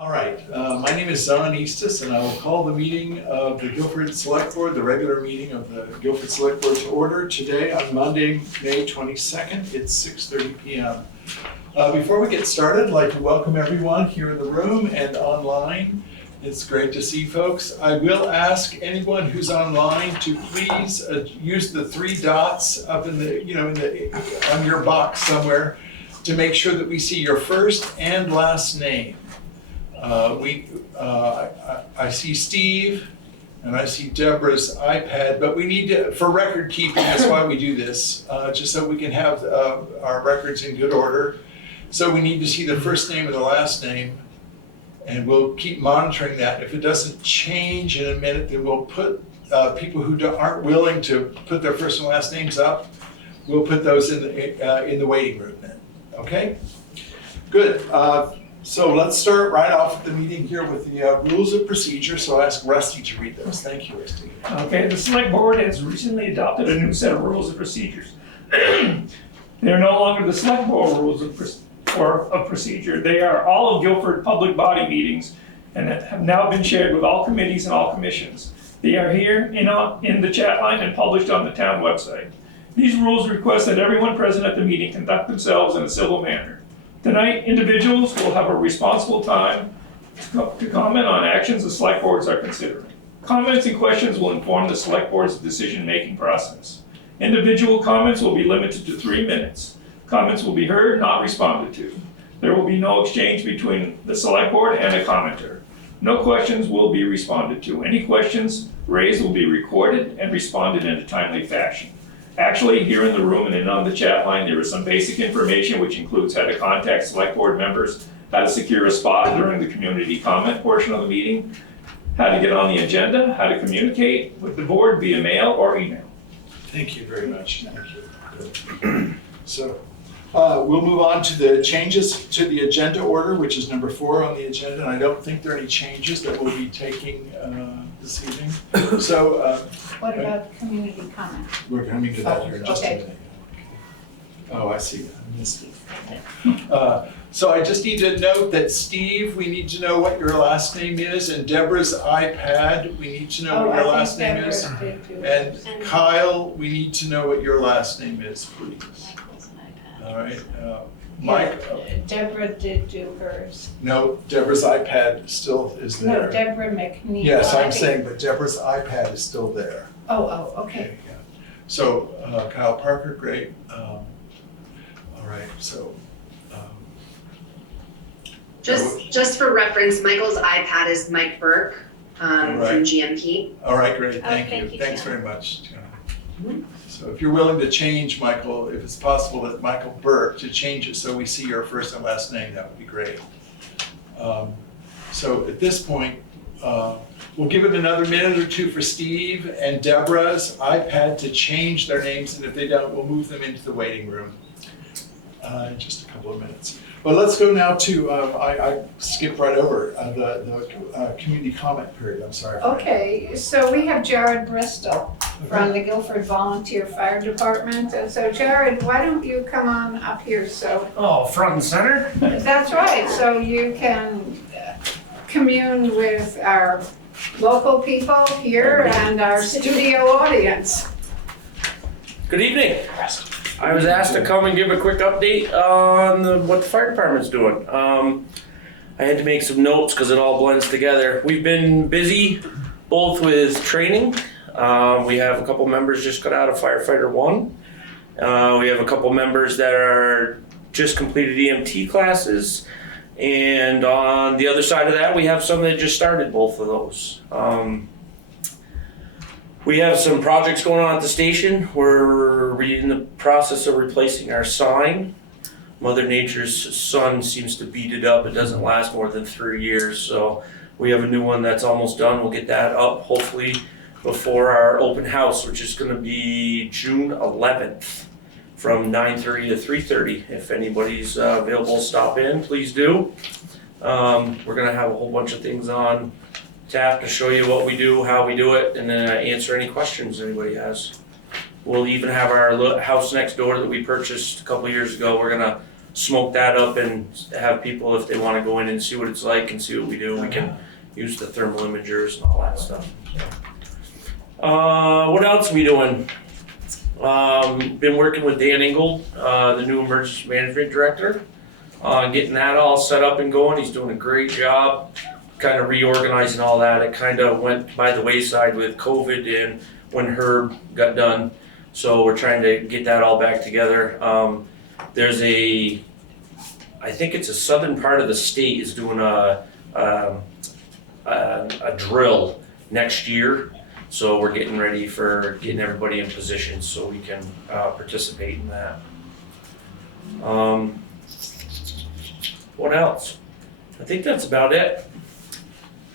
All right, my name is Zon Eastis, and I will call the meeting of the Guilford Select Board, the regular meeting of the Guilford Select Board to order today on Monday, May 22nd. It's 6:30 p.m. Before we get started, I'd like to welcome everyone here in the room and online. It's great to see folks. I will ask anyone who's online to please use the three dots up in the, on your box somewhere to make sure that we see your first and last name. I see Steve and I see Deborah's iPad, but we need to, for record keeping, that's why we do this, just so we can have our records in good order. So we need to see the first name and the last name, and we'll keep monitoring that. If it doesn't change in a minute, then we'll put people who aren't willing to put their first and last names up, we'll put those in the waiting room then, okay? Good. So let's start right off at the meeting here with the rules of procedure. So I'll ask Rusty to read those. Thank you, Rusty. Okay, the Select Board has recently adopted a new set of rules of procedures. They are no longer the Select Board rules of procedure. They are all of Guilford public body meetings and have now been shared with all committees and all commissions. They are here in the chat line and published on the town website. These rules request that everyone present at the meeting conduct themselves in a civil manner. Tonight, individuals will have a responsible time to comment on actions the select boards are considering. Comments and questions will inform the select board's decision-making process. Individual comments will be limited to 3 minutes. Comments will be heard, not responded to. There will be no exchange between the select board and a commenter. No questions will be responded to. Any questions raised will be recorded and responded in a timely fashion. Actually, here in the room and on the chat line, there is some basic information which includes how to contact select board members, how to secure a spot during the community comment portion of the meeting, how to get on the agenda, how to communicate with the board via mail or email. Thank you very much. Thank you. Good. So we'll move on to the changes to the agenda order, which is number 4 on the agenda. And I don't think there are any changes that we'll be taking this evening. So what about community comment? We're coming to that here in just a minute. Oh, I see. I missed it. So I just need to note that Steve, we need to know what your last name is, and Deborah's iPad, we need to know what your last name is. And Kyle, we need to know what your last name is, please. All right. Mike? Deborah did do hers. No, Deborah's iPad still is there. No, Deborah McNeil. Yes, I'm saying, but Deborah's iPad is still there. Oh, okay. Yeah. So Kyle Parker, great. All right, so. Just for reference, Michael's iPad is Mike Burke from GMP. All right, great, thank you. Thanks very much, Tiana. So if you're willing to change, Michael, if it's possible that Michael Burke, to change it so we see your first and last name, that would be great. So at this point, we'll give it another minute or two for Steve and Deborah's iPad to change their names, and if they don't, we'll move them into the waiting room in just a couple of minutes. But let's go now to, I skipped right over the community comment period, I'm sorry. Okay, so we have Jared Bristol from the Guilford Volunteer Fire Department. And so Jared, why don't you come on up here so. Oh, front and center? That's right, so you can commune with our local people here and our studio audience. Good evening. I was asked to come and give a quick update on what the fire department's doing. I had to make some notes because it all blends together. We've been busy both with training. We have a couple members just got out of Firefighter 1. We have a couple members that are just completed EMT classes. And on the other side of that, we have some that just started both of those. We have some projects going on at the station. We're in the process of replacing our sign. Mother Nature's sun seems to beat it up. It doesn't last more than 3 years. So we have a new one that's almost done. We'll get that up hopefully before our open house, which is going to be June 11th from 9:30 to 3:30. If anybody's available to stop in, please do. We're going to have a whole bunch of things on tap to show you what we do, how we do it, and then answer any questions anybody has. We'll even have our house next door that we purchased a couple years ago. We're gonna smoke that up and have people, if they wanna go in and see what it's like and see what we do, we can use the thermal imagers and all that stuff. What else are we doing? Been working with Dan Ingold, the new emergency management director, getting that all set up and going. He's doing a great job, kind of reorganizing all that. It kind of went by the wayside with COVID and when Herb got done. So we're trying to get that all back together. There's I think it's a southern part of the state is doing a drill next year. So we're getting ready for getting everybody in position so we can participate in that. What else? I think that's about it.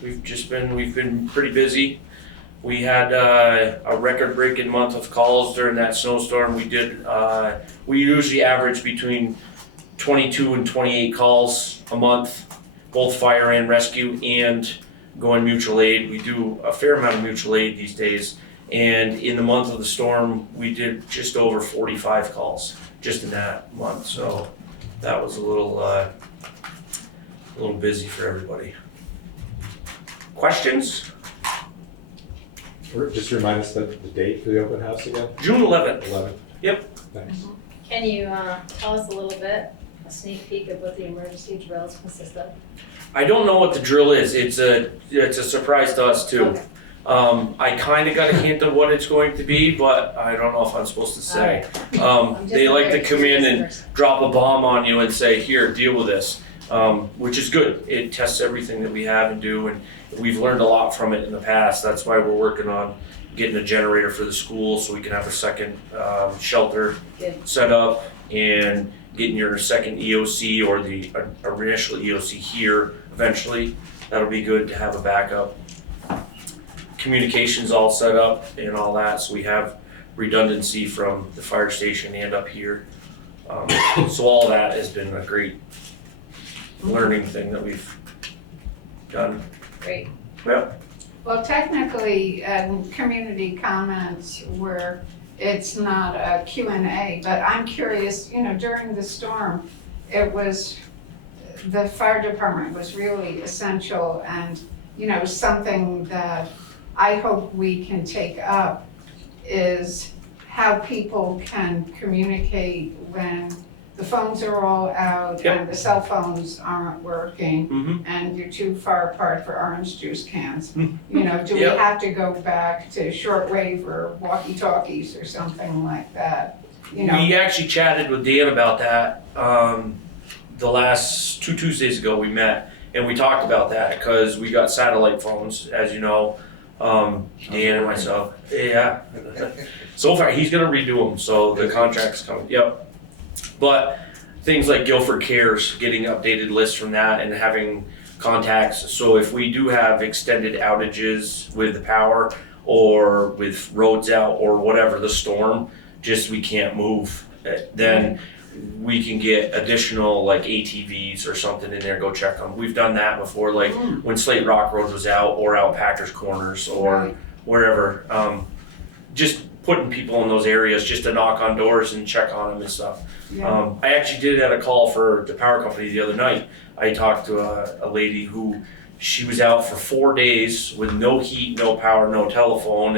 We've been pretty busy. We had a record-breaking month of calls during that snowstorm. We usually average between 22 and 28 calls a month, both fire and rescue and going mutual aid. We do a fair amount of mutual aid these days. And in the month of the storm, we did just over 45 calls just in that month. So that was a little busy for everybody. Questions? Just remind us the date for the open house again? June 11th. 11th? Yep. Thanks. Can you tell us a little bit, a sneak peek of what the emergency drills consist of? I don't know what the drill is. It's a surprise to us too. Okay. I kind of got a hint of what it's going to be, but I don't know if I'm supposed to say. I'm just They like to very come in curious and person. drop a bomb on you and say, here, deal with this, which is good. It tests everything that we have and do, and we've learned a lot from it in the past. That's why we're working on getting a generator for the school so we can have a second shelter Good. set up, and getting your second EOC or the initial EOC here eventually. That'll be good to have a backup. Communications all set up and all that, so we have redundancy from the fire station and up here. So all that has been a great learning thing that we've done. Great. Yeah. Well, technically, community comments where it's not a Q&A, but I'm curious, during the storm, the fire department was really essential and, something that I hope we can take up is how people can communicate when the phones are all out Yep. and the cell phones aren't working Mm-hmm. and you're too far apart for orange juice cans. Do we Yep. have to go back to shortwave or walkie-talkies or something like that? We actually chatted with Dan about that. The last 2 Tuesdays ago we met and we talked about that because we got satellite phones, as you know. Dan and myself. Yeah. So far he's gonna redo them, so the contract's coming. Yep. But things like Guilford Cares, getting updated lists from that and having contacts. So if we do have extended outages with the power or with roads out or whatever, the storm, just we can't move, then we can get additional like ATVs or something in there, go check them. We've done that before, like when Slate Rock Road was out or out Packers Corners or Right. wherever. Just putting people in those areas just to knock on doors and check on them and stuff. Yeah. I actually did have a call for the power company the other night. I talked to a lady who, she was out for 4 days with no heat, no power, no telephone,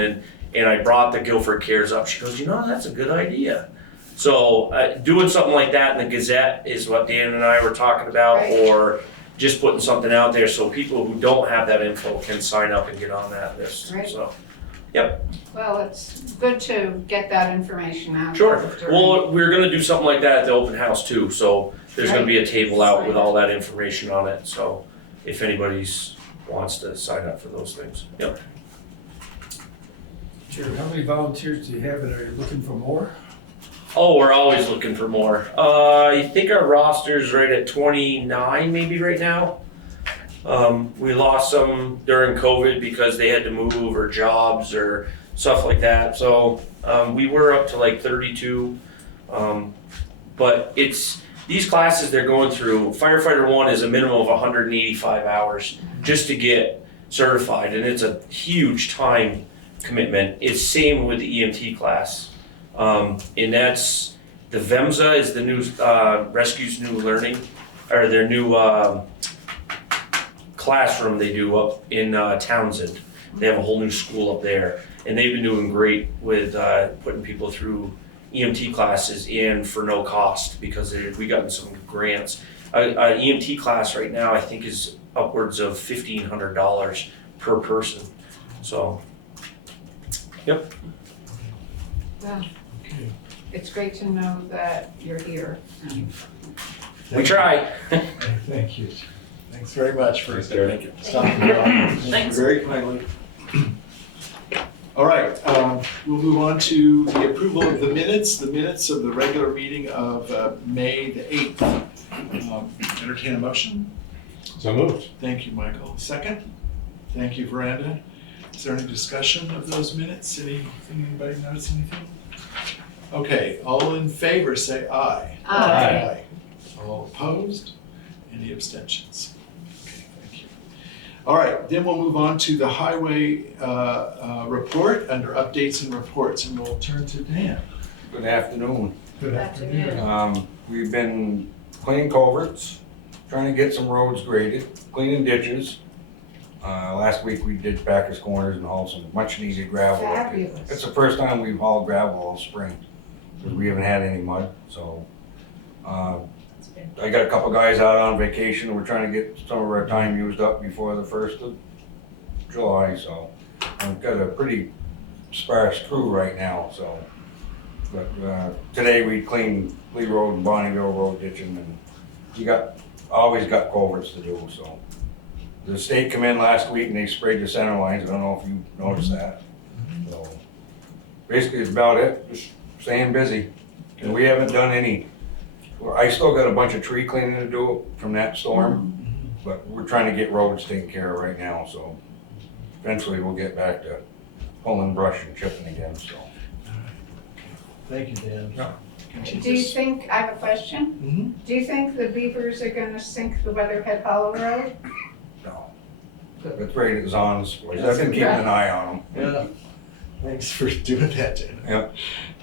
and I brought the Guilford Cares up. She goes, that's a good idea. So doing something like that in the Gazette is what Dan and I were talking about, Right. or just putting something out there so people who don't have that info can sign up and get on that list. Right. So, Well, it's good to get that information out. sure. during- Well, we're gonna do something like that at the open house too. So there's gonna be a table out with all that information on it. So if anybody's wants to sign up for those things. Yep. Jared, how many volunteers do you have and are you looking for more? Oh, we're always looking for more. I think our roster's right at 29 maybe right now. We lost some during COVID because they had to move or jobs or stuff like that. So we were up to like 32. But it's these classes they're going through. Firefighter 1 is a minimum of 185 hours just to get certified, and it's a huge time commitment. It's same with the EMT class. And that's The VEMSA is the new, Rescue's new learning, or their new, classroom they do up in, Townsend. They have a whole new school up there, and they've been doing great with, putting people through EMT classes in for no cost, because we gotten some grants. A EMT class right now, I think, is upwards of $1,500 per person, so. Yep. Well, Okay. it's great to know that you're here. We try. Thank you. Thanks very much for Thank you. stopping by. Thank you Thanks. very kindly. All right, we'll move on to the approval of the minutes of the regular meeting of May the 8th. Entertain a motion. So moved. Thank you, Michael. Second? Thank you, Veranda. Is there any discussion of those minutes? Anybody notice anything? Okay, all in favor say aye. Aye. All opposed? Any abstentions? Okay, thank you. All right, then we'll move on to the highway report under updates and reports, and we'll turn to Dan. Good afternoon. Good afternoon. We've been cleaning culverts, trying to get some roads graded, cleaning ditches. Last week we did Packers Corners and hauled some much needed gravel. Fabulous. It's the first time we've hauled gravel all spring, because we haven't had any mud, so. That's good. I got a couple guys out on vacation, we're trying to get some of our time used up before the 1st of July, so. I've got a pretty sparse crew right now, so. But, today we cleaned Lee Road and Bonneville Road ditching, and always got culverts to do, so. The state come in last week and they sprayed the center lines, I don't know if you noticed that. So, basically it's about it, just staying busy. And we haven't done any, I still got a bunch of tree cleaning to do from that storm, but we're trying to get roads taken care of right now, so. Eventually we'll get back to pulling brush and chipping again, so. Thank you, Dan. Yeah. Do you think, I have a question. Mhm. Do you think the beavers are gonna sink the Weatherhead Hollow Road? No. It's ready to Zon's boys, I've been keeping an eye on them. Yeah. Thanks for doing that, Dan. Yep.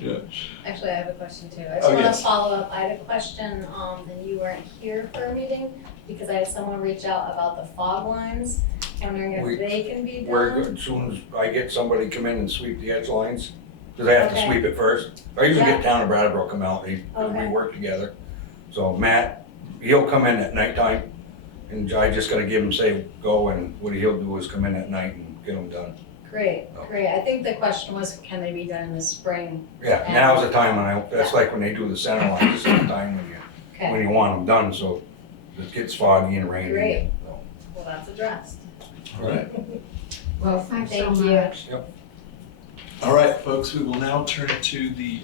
Yeah. Actually, I have a question too. I Oh, just want yes. to follow up. I had a question, and you weren't here for a meeting because I had someone reach out about the fog lines. I'm wondering We- if they can be We're done. good, as soon as I get somebody come in and sweep the edge lines, because I have to Okay. sweep it first. I usually Yeah. get Town of Brattleboro come out, we Okay. work together. So Matt, he'll come in at nighttime, and I just gotta give him, say, go, and what he'll do is come in at night and get them done. Great, Oh. great. I think the question was, can they be done in the spring? Yeah, now's the time, that's like when they do the center lines, this is the time when Okay, you want them done, so it gets foggy and rainy. Great. So, well, that's addressed. All right. Well, thanks so Thank you. much. All right, folks, we will now turn to the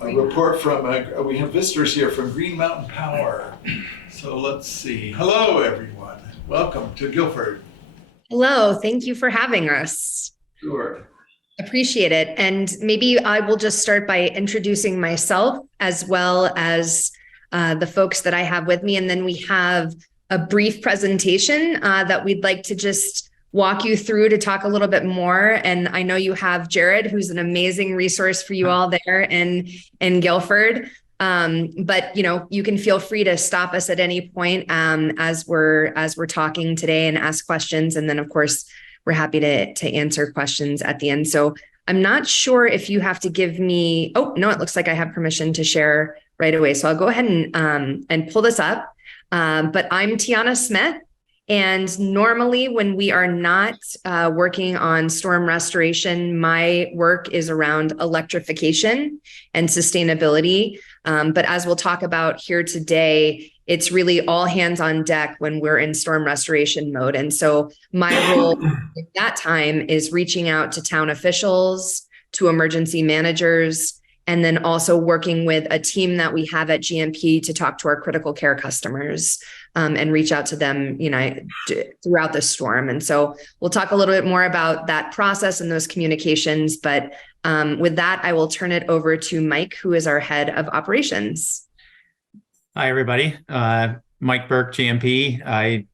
a report from, we have visitors here from Green Mountain Power. So let's see. Hello, everyone. Welcome to Guilford. Hello, thank you for having us. Sure. Appreciate it. And maybe I will just start by introducing myself as well as the folks that I have with me. And then we have a brief presentation that we'd like to just walk you through to talk a little bit more. And I know you have Jared, who's an amazing resource for you all there in Guilford. But you can feel free to stop us at any point as we're talking today and ask questions. And then of course, we're happy to answer questions at the end. So I'm not sure if you have to give me, oh, no, it looks like I have permission to share right away. So I'll go ahead and pull this up. But I'm Tiana Smith. And normally when we are not working on storm restoration, my work is around electrification and sustainability. But as we'll talk about here today, it's really all hands on deck when we're in storm restoration mode. And so my role at that time is reaching out to town officials, to emergency managers, and then also working with a team that we have at GMP to talk to our critical care customers and reach out to them, throughout the storm. And so we'll talk a little bit more about that process and those communications. But with that, I will turn it over to Mike, who is our head of operations. Hi, everybody. Mike Burke, GMP. I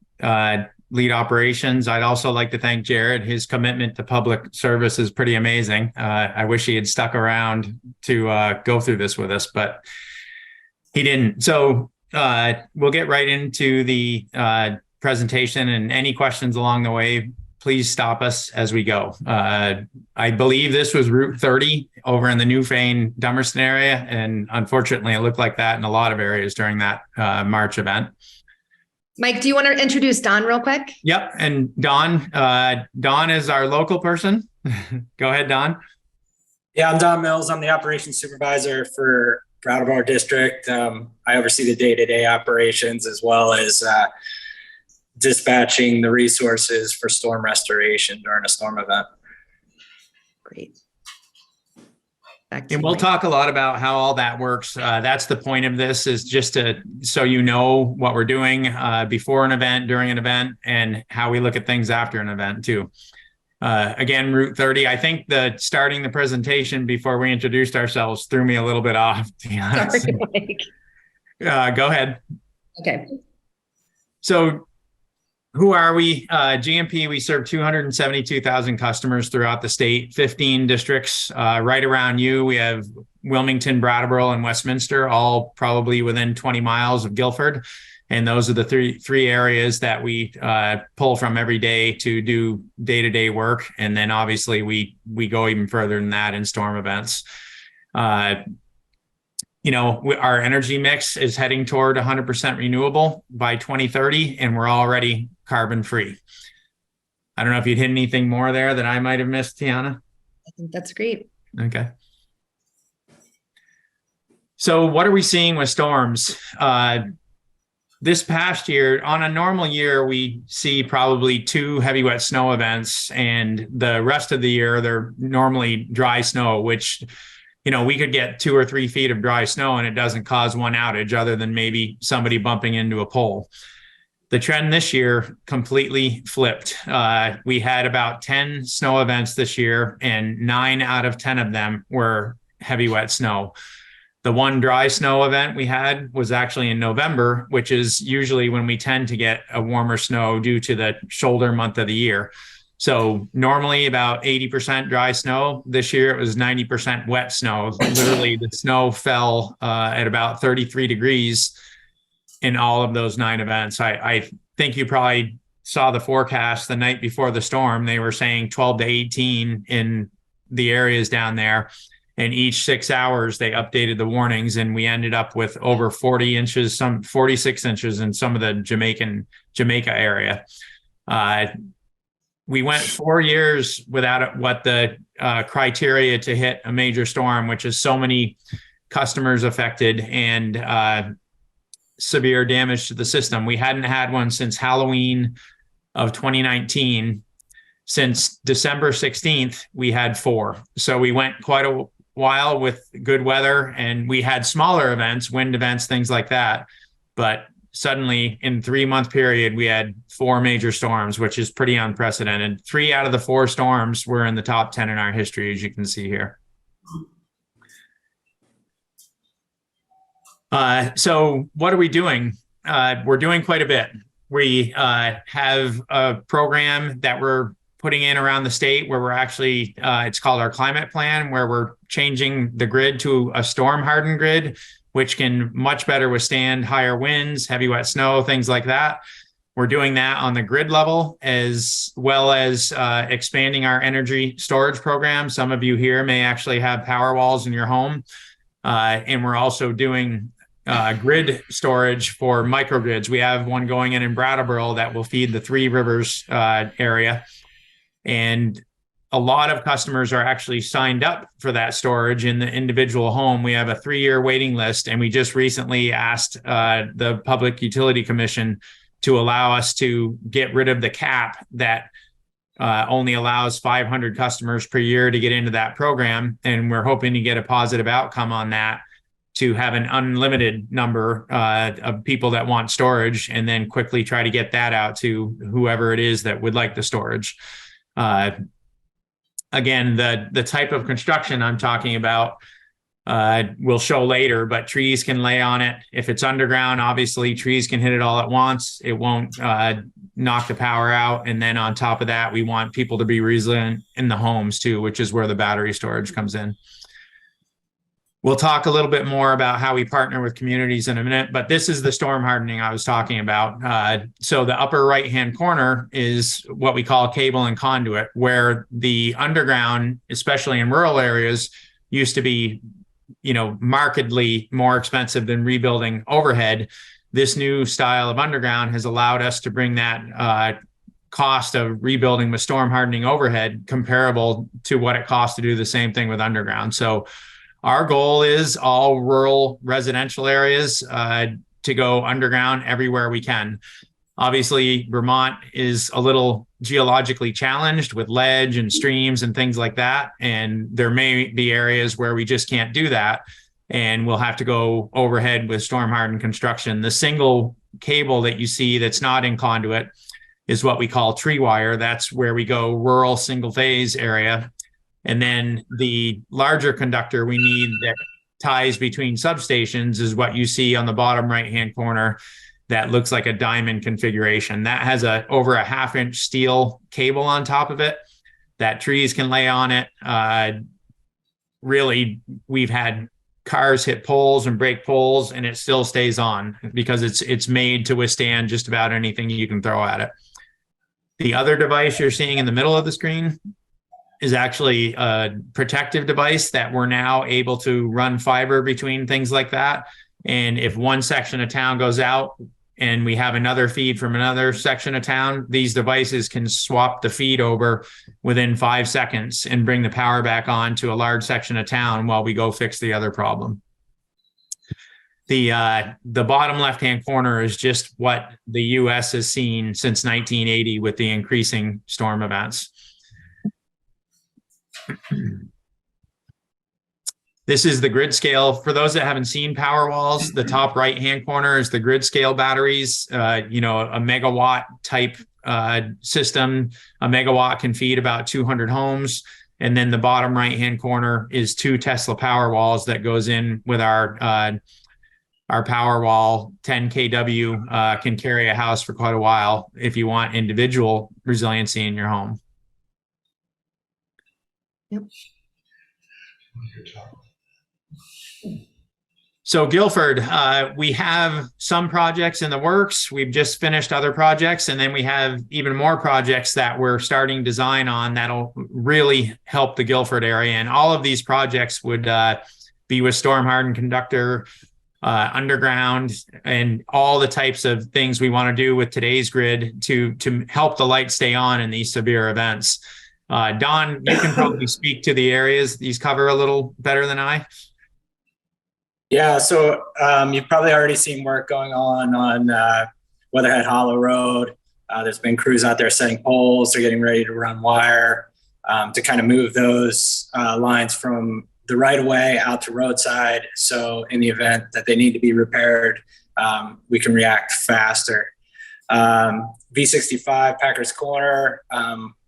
lead operations. I'd also like to thank Jared. His commitment to public service is pretty amazing. I wish he had stuck around to go through this with us, but he didn't. So we'll get right into the presentation, and any questions along the way, please stop us as we go. I believe this was Route 30 over in the Newfane, Dummerston area, and unfortunately it looked like that in a lot of areas during that March event. Mike, do you want to introduce Don real quick? Yep, and Don is our local person. Go ahead, Don. Yeah, I'm Don Mills. I'm the operations supervisor for Brattleboro District. I oversee the day-to-day operations as well as dispatching the resources for storm restoration during a storm event. Great. And we'll talk a lot about how all that works. That's the point of this, is just so you know what we're doing before an event, during an event, and how we look at things after an event too. Again, Route 30, I think starting the presentation before we introduced ourselves threw me a little bit off, to be honest. Sorry, go ahead. Okay. So who are we? GMP, we serve 272,000 customers throughout the state, 15 districts. Right around you, we have Wilmington, Brattleboro, and Westminster, all probably within 20 miles of Guilford. And those are the three areas that we pull from every day to do day-to-day work. And then obviously we go even further than that in storm events. Our energy mix is heading toward 100% renewable by 2030, and we're already carbon free. I don't know if you'd hit anything more there that I might have missed, Tiana. I think that's great. Okay. So what are we seeing with storms? This past year, on a normal year, we see probably 2 heavy wet snow events, and the rest of the year, they're normally dry snow, which, we could get 2 or 3 feet of dry snow and it doesn't cause one outage other than maybe somebody bumping into a pole. The trend this year completely flipped. We had about 10 snow events this year, and 9 out of 10 of them were heavy wet snow. The one dry snow event we had was actually in November, which is usually when we tend to get a warmer snow due to the shoulder month of the year. So normally about 80% dry snow. This year it was 90% wet snow. Literally the snow fell at about 33 degrees in all of those 9 events. I think you probably saw the forecast the night before the storm. They were saying 12 to 18 in the areas down there. And each 6 hours they updated the warnings, and we ended up with over 40 inches, some 46 inches in some of the Jamaica area. We went 4 years without what the criteria to hit a major storm, which is so many customers affected and severe damage to the system. We hadn't had one since Halloween of 2019. Since December 16th, we had 4. So we went quite a while with good weather, and we had smaller events, wind events, things like that. But suddenly in 3-month period, we had 4 major storms, which is pretty unprecedented. 3 out of the 4 storms were in the top 10 in our history, as you can see here. So what are we doing? We're doing quite a bit. We have a program that we're putting in around the state where we're actually, it's called our climate plan, where we're changing the grid to a storm hardened grid, which can much better withstand higher winds, heavy wet snow, things like that. We're doing that on the grid level, as well as expanding our energy storage program. Some of you here may actually have power walls in your home. And we're also doing grid storage for microgrids. We have one going in Brattleboro that will feed the Three Rivers area. And a lot of customers are actually signed up for that storage in the individual home. We have a 3-year waiting list, and we just recently asked the Public Utility Commission to allow us to get rid of the cap that only allows 500 customers per year to get into that program. And we're hoping to get a positive outcome on that, to have an unlimited number of people that want storage, and then quickly try to get that out to whoever it is that would like the storage. Again, the type of construction I'm talking about, we'll show later, but trees can lay on it. If it's underground, obviously trees can hit it all at once. It won't knock the power out. And then on top of that, we want people to be resilient in the homes too, which is where the battery storage comes in. We'll talk a little bit more about how we partner with communities in a minute, but this is the storm hardening I was talking about. So the upper right-hand corner is what we call cable and conduit, where the underground, especially in rural areas, used to be, markedly more expensive than rebuilding overhead. This new style of underground has allowed us to bring that cost of rebuilding with storm hardening overhead comparable to what it costs to do the same thing with underground. So our goal is all rural residential areas to go underground everywhere we can. Obviously, Vermont is a little geologically challenged with ledge and streams and things like that. And there may be areas where we just can't do that. And we'll have to go overhead with storm hardened construction. The single cable that you see that's not in conduit is what we call tree wire. That's where we go rural single phase area. And then the larger conductor we need that ties between substations is what you see on the bottom right-hand corner that looks like a diamond configuration. That has over a 1/2-inch steel cable on top of it that trees can lay on it. Really, we've had cars hit poles and break poles and it still stays on because it's made to withstand just about anything you can throw at it. The other device you're seeing in the middle of the screen is actually a protective device that we're now able to run fiber between things like that. And if one section of town goes out and we have another feed from another section of town, these devices can swap the feed over within 5 seconds and bring the power back on to a large section of town while we go fix the other problem. The bottom left-hand corner is just what the US has seen since 1980 with the increasing storm events. This is the grid scale. For those that haven't seen power walls, the top right-hand corner is the grid scale batteries, a megawatt type system. A megawatt can feed about 200 homes. And then the bottom right-hand corner is 2 Tesla power walls that goes in with our power wall. 10 kW can carry a house for quite a while if you want individual resiliency in your home. Yep. So Guilford, we have some projects in the works. We've just finished other projects, and then we have even more projects that we're starting design on that'll really help the Guilford area. And all of these projects would be with storm hardened conductor, underground, and all the types of things we want to do with today's grid to help the light stay on in these severe events. Don, you can probably speak to the areas these cover a little better than I. Yeah, so you've probably already seen work going on Weatherhead Hollow Road. There's been crews out there setting poles. They're getting ready to run wire to kind of move those lines from the right-of-way out to roadside. So in the event that they need to be repaired, we can react faster. V65 Packers Corner,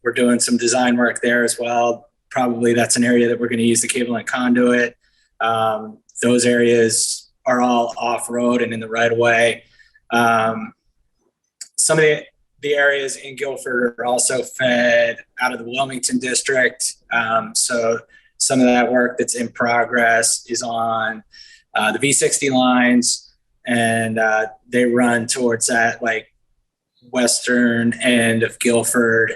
we're doing some design work there as well. Probably that's an area that we're going to use the cable and conduit. Those areas are all off-road and in the right-of-way. Some of the areas in Guilford are also fed out of the Wilmington district. So some of that work that's in progress is on the V60 lines, and they run towards that like western end of Guilford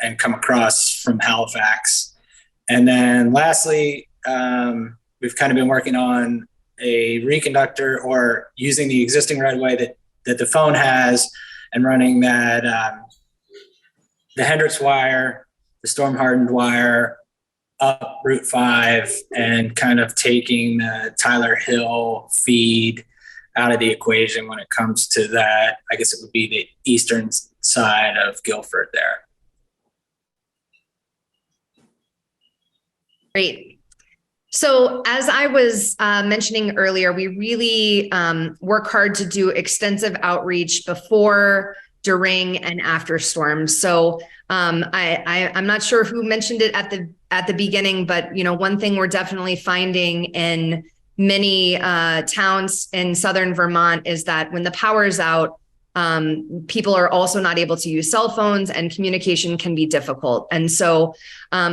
and come across from Halifax. And then lastly, we've kind of been working on a reconductor or using the existing right-of-way that the phone has and running that the Hendricks wire, the storm-hardened wire up Route 5 and kind of taking the Tyler Hill feed out of the equation when it comes to that. I guess it would be the eastern side of Guilford there. Great. So as I was mentioning earlier, we really work hard to do extensive outreach before, during, and after storms. So I'm not sure who mentioned it at at the beginning, but one thing we're definitely finding in many towns in southern Vermont is that when the power is out, people are also not able to use cell phones, and communication can be difficult. And so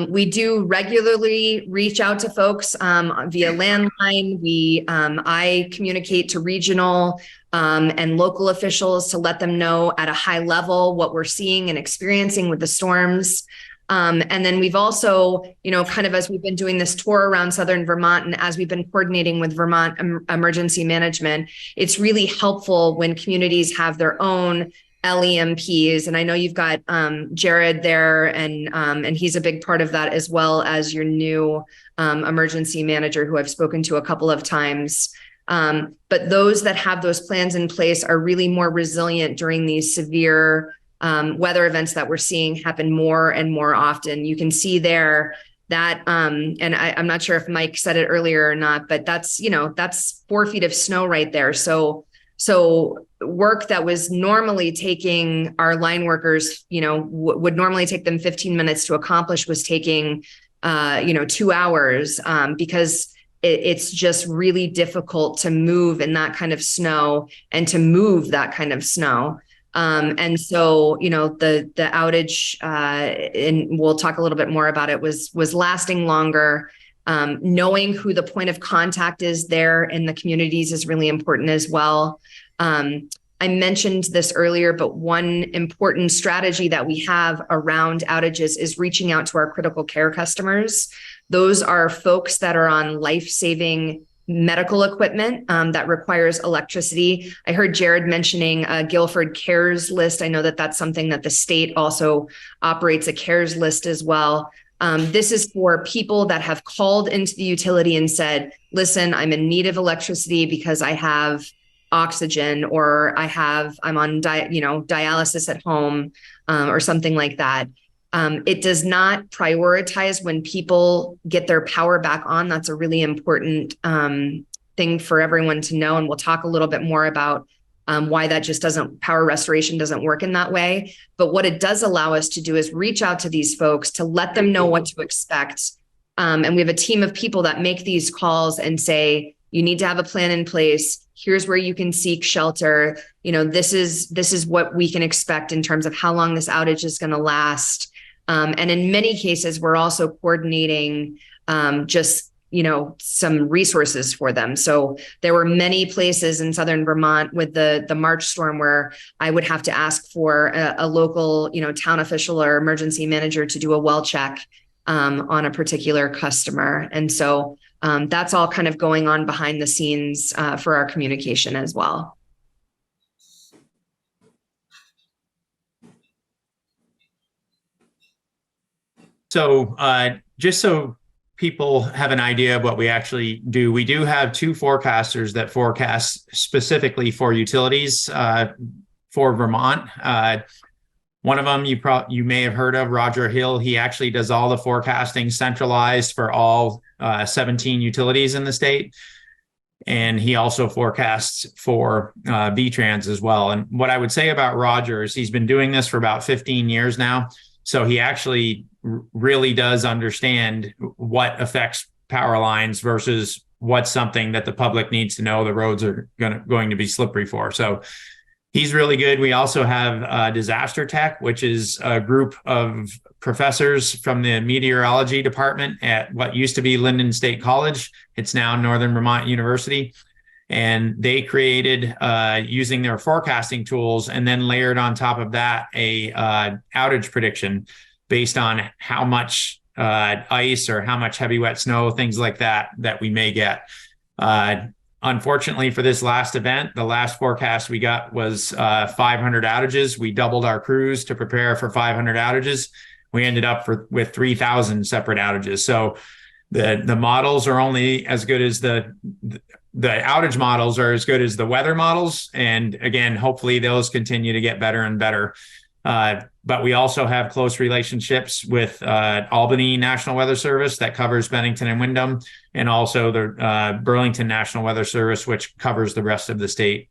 we do regularly reach out to folks via landline. I communicate to regional and local officials to let them know at a high level what we're seeing and experiencing with the storms. And then we've also, kind of as we've been doing this tour around southern Vermont, and as we've been coordinating with Vermont Emergency Management, it's really helpful when communities have their own LEMPs. And I know you've got Jared there, and he's a big part of that, as well as your new emergency manager, who I've spoken to a couple of times. But those that have those plans in place are really more resilient during these severe weather events that we're seeing happen more and more often. You can see there that, and I'm not sure if Mike said it earlier or not, but that's 4 feet of snow right there. So work that was normally taking our line workers, would normally take them 15 minutes to accomplish, was taking, 2 hours, because it's just really difficult to move in that kind of snow and to move that kind of snow. And so, the outage, and we'll talk a little bit more about it, was lasting longer. Knowing who the point of contact is there in the communities is really important as well. I mentioned this earlier, but one important strategy that we have around outages is reaching out to our critical care customers. Those are folks that are on life-saving medical equipment that requires electricity. I heard Jared mentioning a Guilford CARES list. I know that that's something that the state also operates, a CARES list as well. This is for people that have called into the utility and said, listen, I'm in need of electricity because I have oxygen, or I'm on dialysis at home, or something like that. It does not prioritize when people get their power back on. That's a really important thing for everyone to know. And we'll talk a little bit more about why that just power restoration doesn't work in that way. But what it does allow us to do is reach out to these folks to let them know what to expect. And we have a team of people that make these calls and say, you need to have a plan in place. Here's where you can seek shelter. This is what we can expect in terms of how long this outage is going to last. And in many cases, we're also coordinating some resources for them. So there were many places in southern Vermont with the March storm where I would have to ask for a local, town official or emergency manager to do a well check on a particular customer. And so that's all kind of going on behind the scenes for our communication as well. So just so people have an idea of what we actually do, we do have 2 forecasters that forecast specifically for utilities for Vermont. One of them you may have heard of, Roger Hill. He actually does all the forecasting centralized for all 17 utilities in the state. And he also forecasts for VTrans as well. And what I would say about Roger is he's been doing this for about 15 years now. So he actually really does understand what affects power lines versus what's something that the public needs to know the roads are going to be slippery for. So he's really good. We also have Disaster Tech, which is a group of professors from the meteorology department at what used to be Linden State College. It's now Northern Vermont University. And they created, using their forecasting tools, and then layered on top of that a outage prediction based on how much ice or how much heavy wet snow, things like that we may get. Unfortunately for this last event, the last forecast we got was 500 outages. We doubled our crews to prepare for 500 outages. We ended up with 3,000 separate outages. So the models are only as good as the outage models are as good as the weather models. And again, hopefully those continue to get better and better. But we also have close relationships with Albany National Weather Service that covers Bennington and Windham, and also the Burlington National Weather Service, which covers the rest of the state.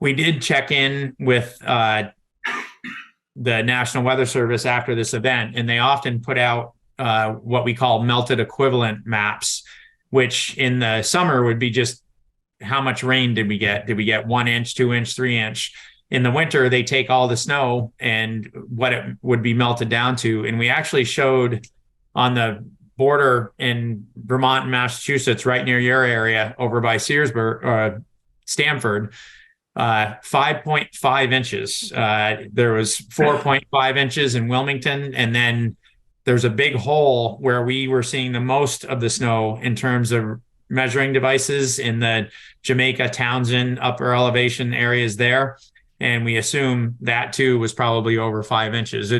We did check in with the National Weather Service after this event, and they often put out what we call melted equivalent maps, which in the summer would be just how much rain did we get? Did we get 1 inch, 2 inch, 3 inch? In the winter, they take all the snow and what it would be melted down to. And we actually showed on the border in Vermont and Massachusetts, right near your area over by Stamford, 5.5 inches. There was 4.5 inches in Wilmington. And then there's a big hole where we were seeing the most of the snow in terms of measuring devices in the Jamaica, Townsend, upper elevation areas there. And we assume that too was probably over 5 inches.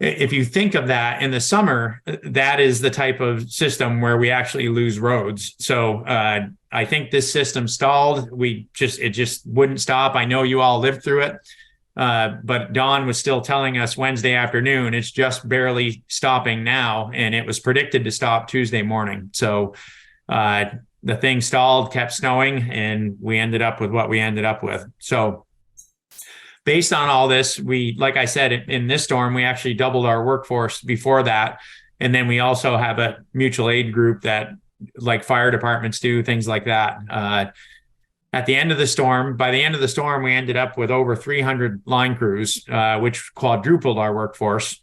If you think of that in the summer, that is the type of system where we actually lose roads. So I think this system stalled. It just wouldn't stop. I know you all lived through it. But Don was still telling us Wednesday afternoon, it's just barely stopping now. And it was predicted to stop Tuesday morning. So the thing stalled, kept snowing, and we ended up with what we ended up with. So based on all this, like I said, in this storm, we actually doubled our workforce before that. And then we also have a mutual aid group that, like fire departments do, things like that. By the end of the storm, we ended up with over 300 line crews, which quadrupled our workforce.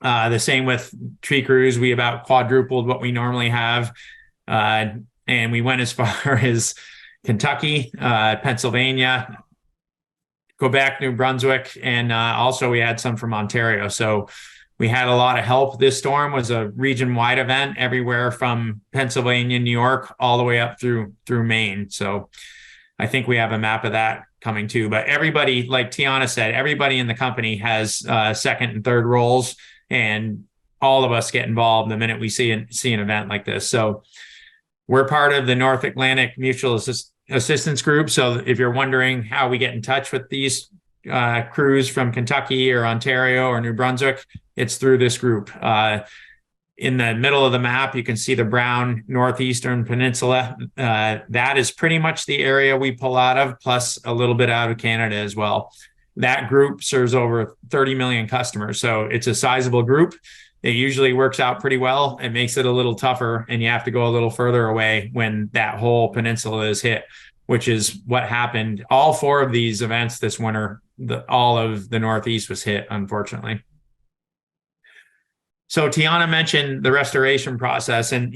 The same with tree crews. We about quadrupled what we normally have. And we went as far as Kentucky, Pennsylvania, Quebec, New Brunswick, and also we had some from Ontario. So we had a lot of help. This storm was a region-wide event, everywhere from Pennsylvania, New York, all the way up through Maine. So I think we have a map of that coming too. But everybody, like Tiana said, everybody in the company has second and third roles, and all of us get involved the minute we see an event like this. So we're part of the North Atlantic Mutual Assistance Group. So if you're wondering how we get in touch with these crews from Kentucky or Ontario or New Brunswick, it's through this group. In the middle of the map, you can see the brown northeastern peninsula. That is pretty much the area we pull out of, plus a little bit out of Canada as well. That group serves over 30 million customers. So it's a sizable group. It usually works out pretty well. It makes it a little tougher, and you have to go a little further away when that whole peninsula is hit, which is what happened. All 4 of these events this winter, all of the Northeast was hit, unfortunately. So Tiana mentioned the restoration process, and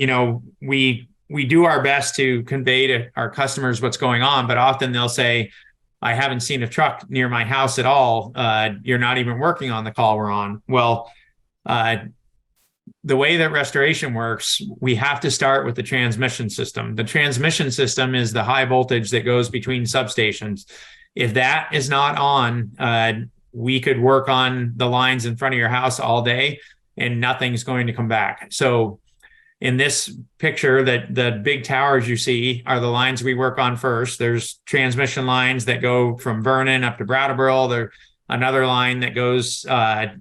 we do our best to convey to our customers what's going on, but often they'll say, I haven't seen a truck near my house at all. You're not even working on the call we're on. Well, the way that restoration works, we have to start with the transmission system. The transmission system is the high voltage that goes between substations. If that is not on, we could work on the lines in front of your house all day and nothing's going to come back. So in this picture, the big towers you see are the lines we work on first. There's transmission lines that go from Vernon up to Brattleboro. There's another line that goes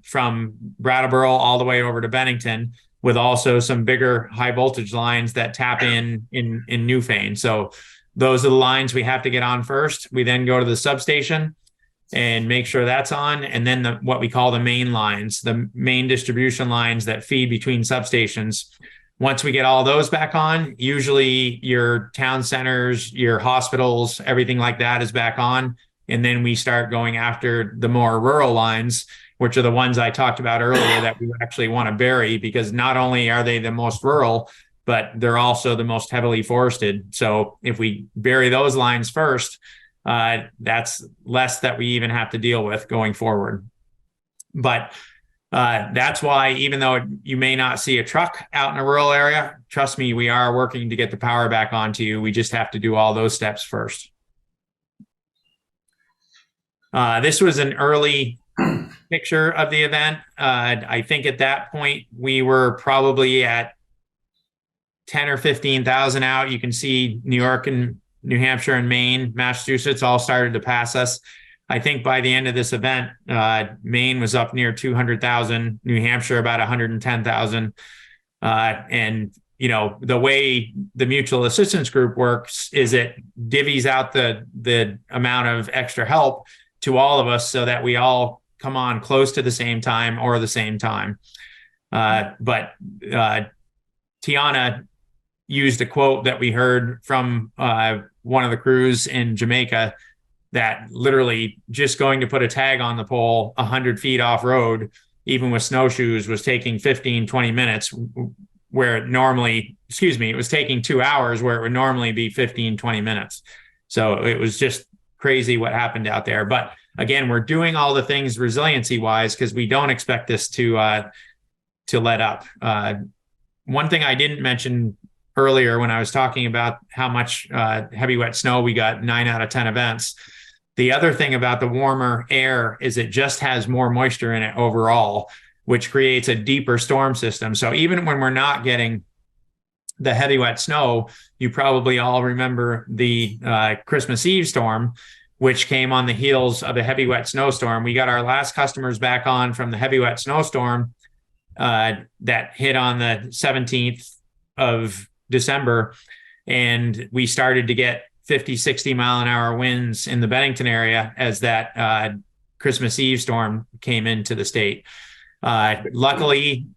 from Brattleboro all the way over to Bennington, with also some bigger high voltage lines that tap in Newfane. So those are the lines we have to get on first. We then go to the substation and make sure that's on. And then what we call the main lines, the main distribution lines that feed between substations. Once we get all those back on, usually your town centers, your hospitals, everything like that is back on. And then we start going after the more rural lines, which are the ones I talked about earlier that we actually want to bury, because not only are they the most rural, but they're also the most heavily forested. So if we bury those lines first, that's less that we even have to deal with going forward. But that's why, even though you may not see a truck out in a rural area, trust me, we are working to get the power back onto you. We just have to do all those steps first. This was an early picture of the event. I think at that point, we were probably at 10 or 15,000 out. You can see New York and New Hampshire and Maine, Massachusetts all started to pass us. I think by the end of this event, Maine was up near 200,000, New Hampshire about 110,000. And the way the mutual assistance group works is it divvies out the amount of extra help to all of us so that we all come on close to the same time or the same time. But Tiana used a quote that we heard from one of the crews in Jamaica, that literally just going to put a tag on the pole 100 feet off road, even with snowshoes, was taking 15, 20 minutes, where it normally, it was taking 2 hours where it would normally be 15, 20 minutes. So it was just crazy what happened out there. But again, we're doing all the things resiliency wise, because we don't expect this to let up. One thing I didn't mention earlier when I was talking about how much heavy wet snow we got, 9 out of 10 events. The other thing about the warmer air is it just has more moisture in it overall, which creates a deeper storm system. So even when we're not getting the heavy wet snow, you probably all remember the Christmas Eve storm, which came on the heels of a heavy wet snowstorm. We got our last customers back on from the heavy wet snowstorm that hit on the 17th of December. And we started to get 50, 60 mile an hour winds in the Bennington area as that Christmas Eve storm came into the state. Luckily,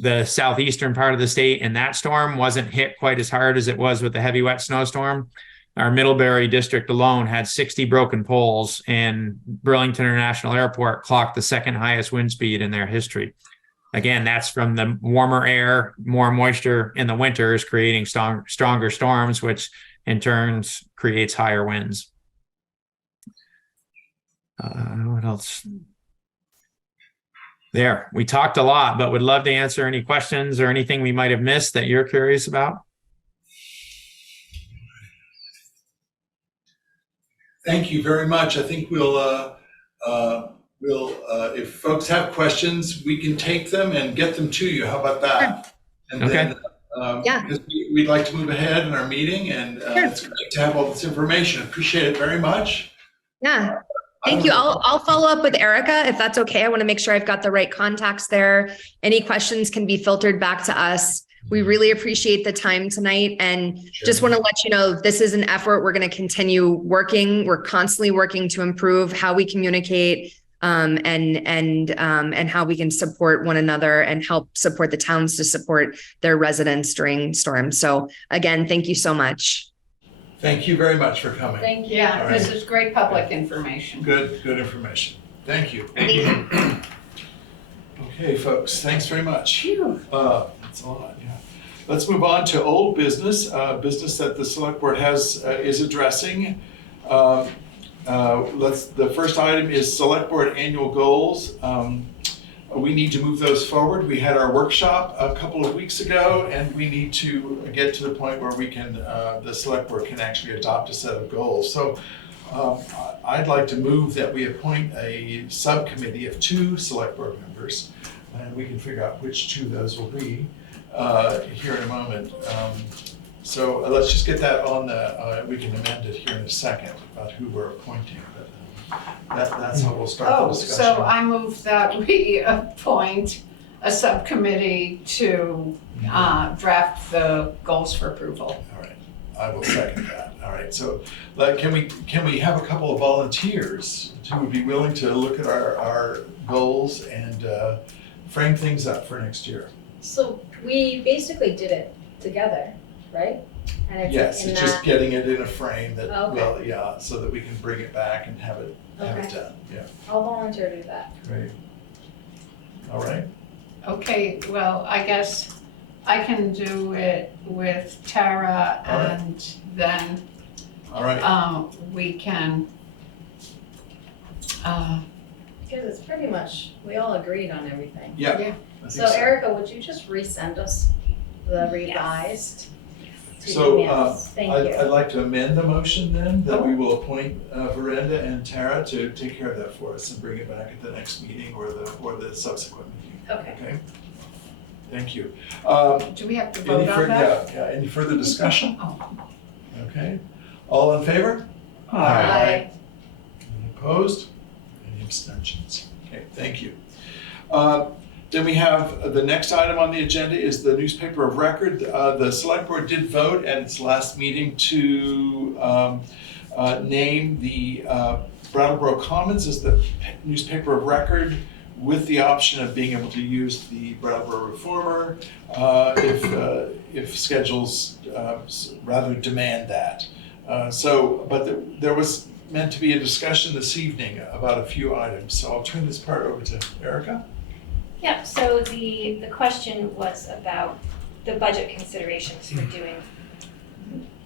the southeastern part of the state in that storm wasn't hit quite as hard as it was with the heavy wet snowstorm. Our Middlebury district alone had 60 broken poles, and Burlington International Airport clocked the second highest wind speed in their history. Again, that's from the warmer air, more moisture in the winters, creating stronger storms, which in turn creates higher winds. What else? There, we talked a lot, but would love to answer any questions or anything we might have missed that you're curious about. Thank you very much. I think we'll if folks have questions, we can take them and get them to you. How about that? And okay. Then, because we'd like to move ahead in our meeting, and it's great to have all this information. Appreciate it very much. Yeah. Thank you. I'll follow up with Erica if that's okay. I want to make sure I've got the right contacts there. Any questions can be filtered back to us. We really appreciate the time tonight, and just want to let you know this is an effort. We're going to continue working. We're constantly working to improve how we communicate and how we can support one another and help support the towns to support their residents during storms. So again, thank you so much. Thank you very much for coming. Thank you. Yeah, this is great public information. Good information. Thank you. Okay, folks, thanks very much. That's a lot, yeah. Let's move on to old business, business that the select board is addressing. The first item is select board annual goals. We need to move those forward. We had our workshop a couple of weeks ago, and we need to get to the point where we can, the select board can actually adopt a set of goals. So I'd like to move that we appoint a subcommittee of 2 select board members, and we can figure out which 2 those will be here in a moment. So let's just get that on the, we can amend it here in a second about who we're appointing, but that's how we'll start the discussion. So I move that we appoint a subcommittee to draft the goals for approval. All right, I will second that. All right, so can we have a couple of volunteers who would be willing to look at our goals and frame things up for next year? So we basically did it together, right? And it's yes, it's just getting it in a frame that, okay. So that we can bring it back and have it done. Yeah. I'll volunteer to do that. Great. All right. Okay, well, I guess I can do it with Tara, and then we can. Because it's pretty much, we all agreed on everything. Yeah. So Erica, would you just resend us the revised? So Thank you. I'd like to amend the motion then, that we will appoint Verenda and Tara to take care of that for us and bring it back at the next meeting or the subsequent meeting. Okay. Thank you. Do we have to vote on that? Yeah, any further discussion? Oh. Okay. All in favor? Aye. Any opposed? Any abstentions? Okay, thank you. Then we have the next item on the agenda is the newspaper of record. The select board did vote at its last meeting to name the Brattleboro Commons as the newspaper of record with the option of being able to use the Brattleboro Reformer if schedules rather demand that. But there was meant to be a discussion this evening about a few items, so I'll turn this part over to Erica. Yeah, so the question was about the budget considerations for doing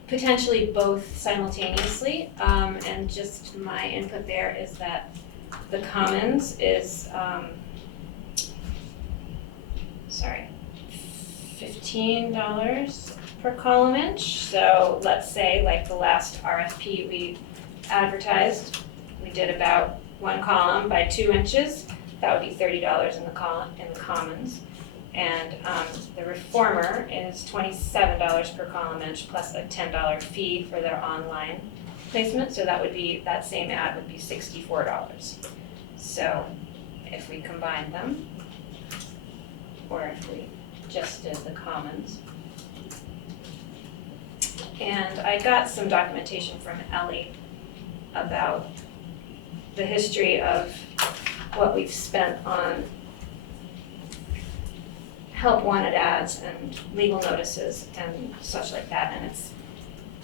potentially both simultaneously. And just my input there is that the Commons is, $15 per column inch. So let's say like the last RFP we advertised, we did about 1 column by 2 inches. That would be $30 in the Commons. And the Reformer is $27 per column inch plus a $10 fee for their online placement. So that same ad would be $64. So if we combine them, or if we just did the Commons. And I got some documentation from Ellie about the history of what we've spent on help wanted ads and legal notices and such like that. And it's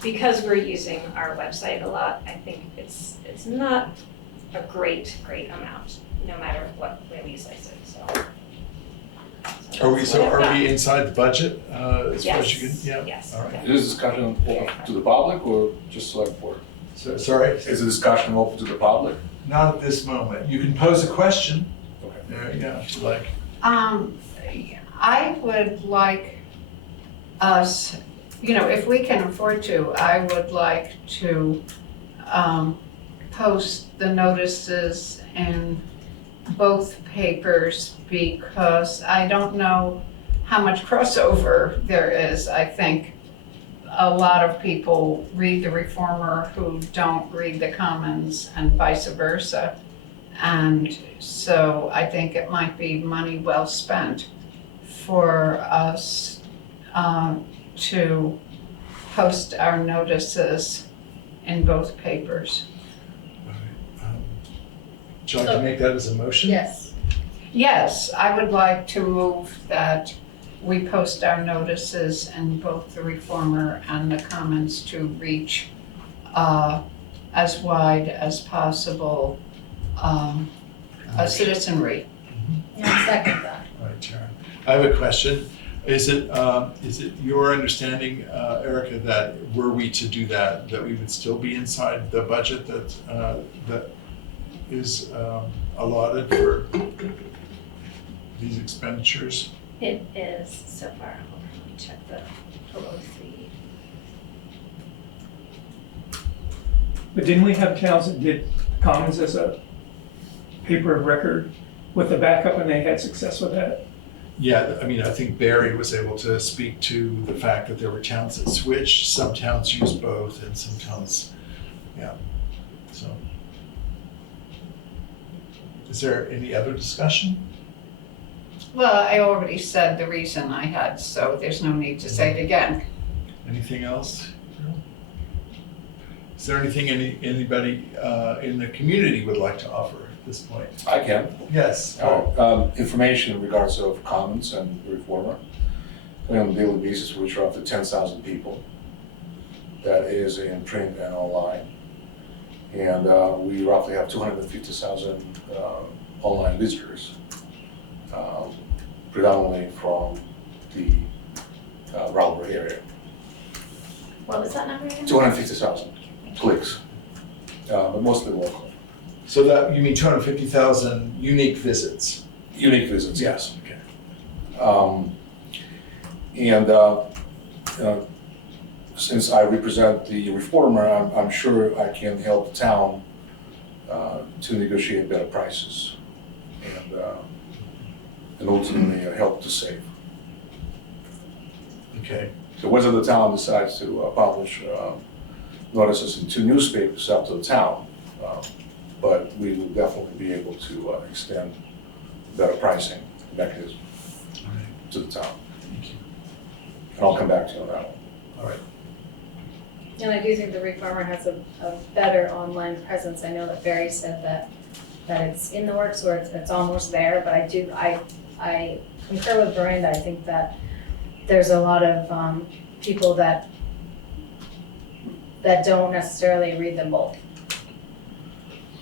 because we're using our website a lot, I think it's not a great amount, no matter what way we slice it, so. Are we inside the budget? As far as you can, yeah? Yes. All right. Is this discussion open to the public or just select board? So, sorry? Is the discussion open to the public? Not at this moment. You can pose a question. Okay. There you go, if you like. I would like us, if we can afford to, I would like to post the notices in both papers because I don't know how much crossover there is. I think a lot of people read the Reformer who don't read the Commons and vice versa. And so I think it might be money well spent for us to post our notices in both papers. Would you like to make that as a motion? Yes. Yes, I would like to move that we post our notices in both the Reformer and the Commons to reach as wide as possible a citizenry. I'll second that. All right, Sharon. I have a question. Is it your understanding, Erica, that were we to do that we would still be inside the budget that is allotted for these expenditures? It is so far. Hold on, let me check the OOC. But didn't we have towns that did Commons as a paper of record with the backup and they had success with that? Yeah, I mean, I think Barry was able to speak to the fact that there were towns that switched. Some towns use both and some towns, yeah, so. Is there any other discussion? Well, I already said the reason I had, so there's no need to say it again. Anything else? Is there anything anybody in the community would like to offer at this point? I can. Yes. Information in regards of Commons and the Reformer. On a daily basis, we reach roughly 10,000 people. That is in print and online. And we roughly have 250,000 online visitors, predominantly from the Brattleboro area. What was that number again? 250,000 clicks, but mostly local. So that, you mean 250,000 unique visits? Unique visits, Yes. Okay. Since I represent the Reformer, I'm sure I can help the town to negotiate better prices and ultimately help to save. Okay. So whether the town decides to publish notices in 2 newspapers, up to the town, but we will definitely be able to extend better pricing mechanism to the town. Thank you. And I'll come back to you on that one. All right. And I do think the Reformer has a better online presence. I know that Barry said that that it's in the works or it's almost there, but I concur with Miranda. I think that there's a lot of people that don't necessarily read them both.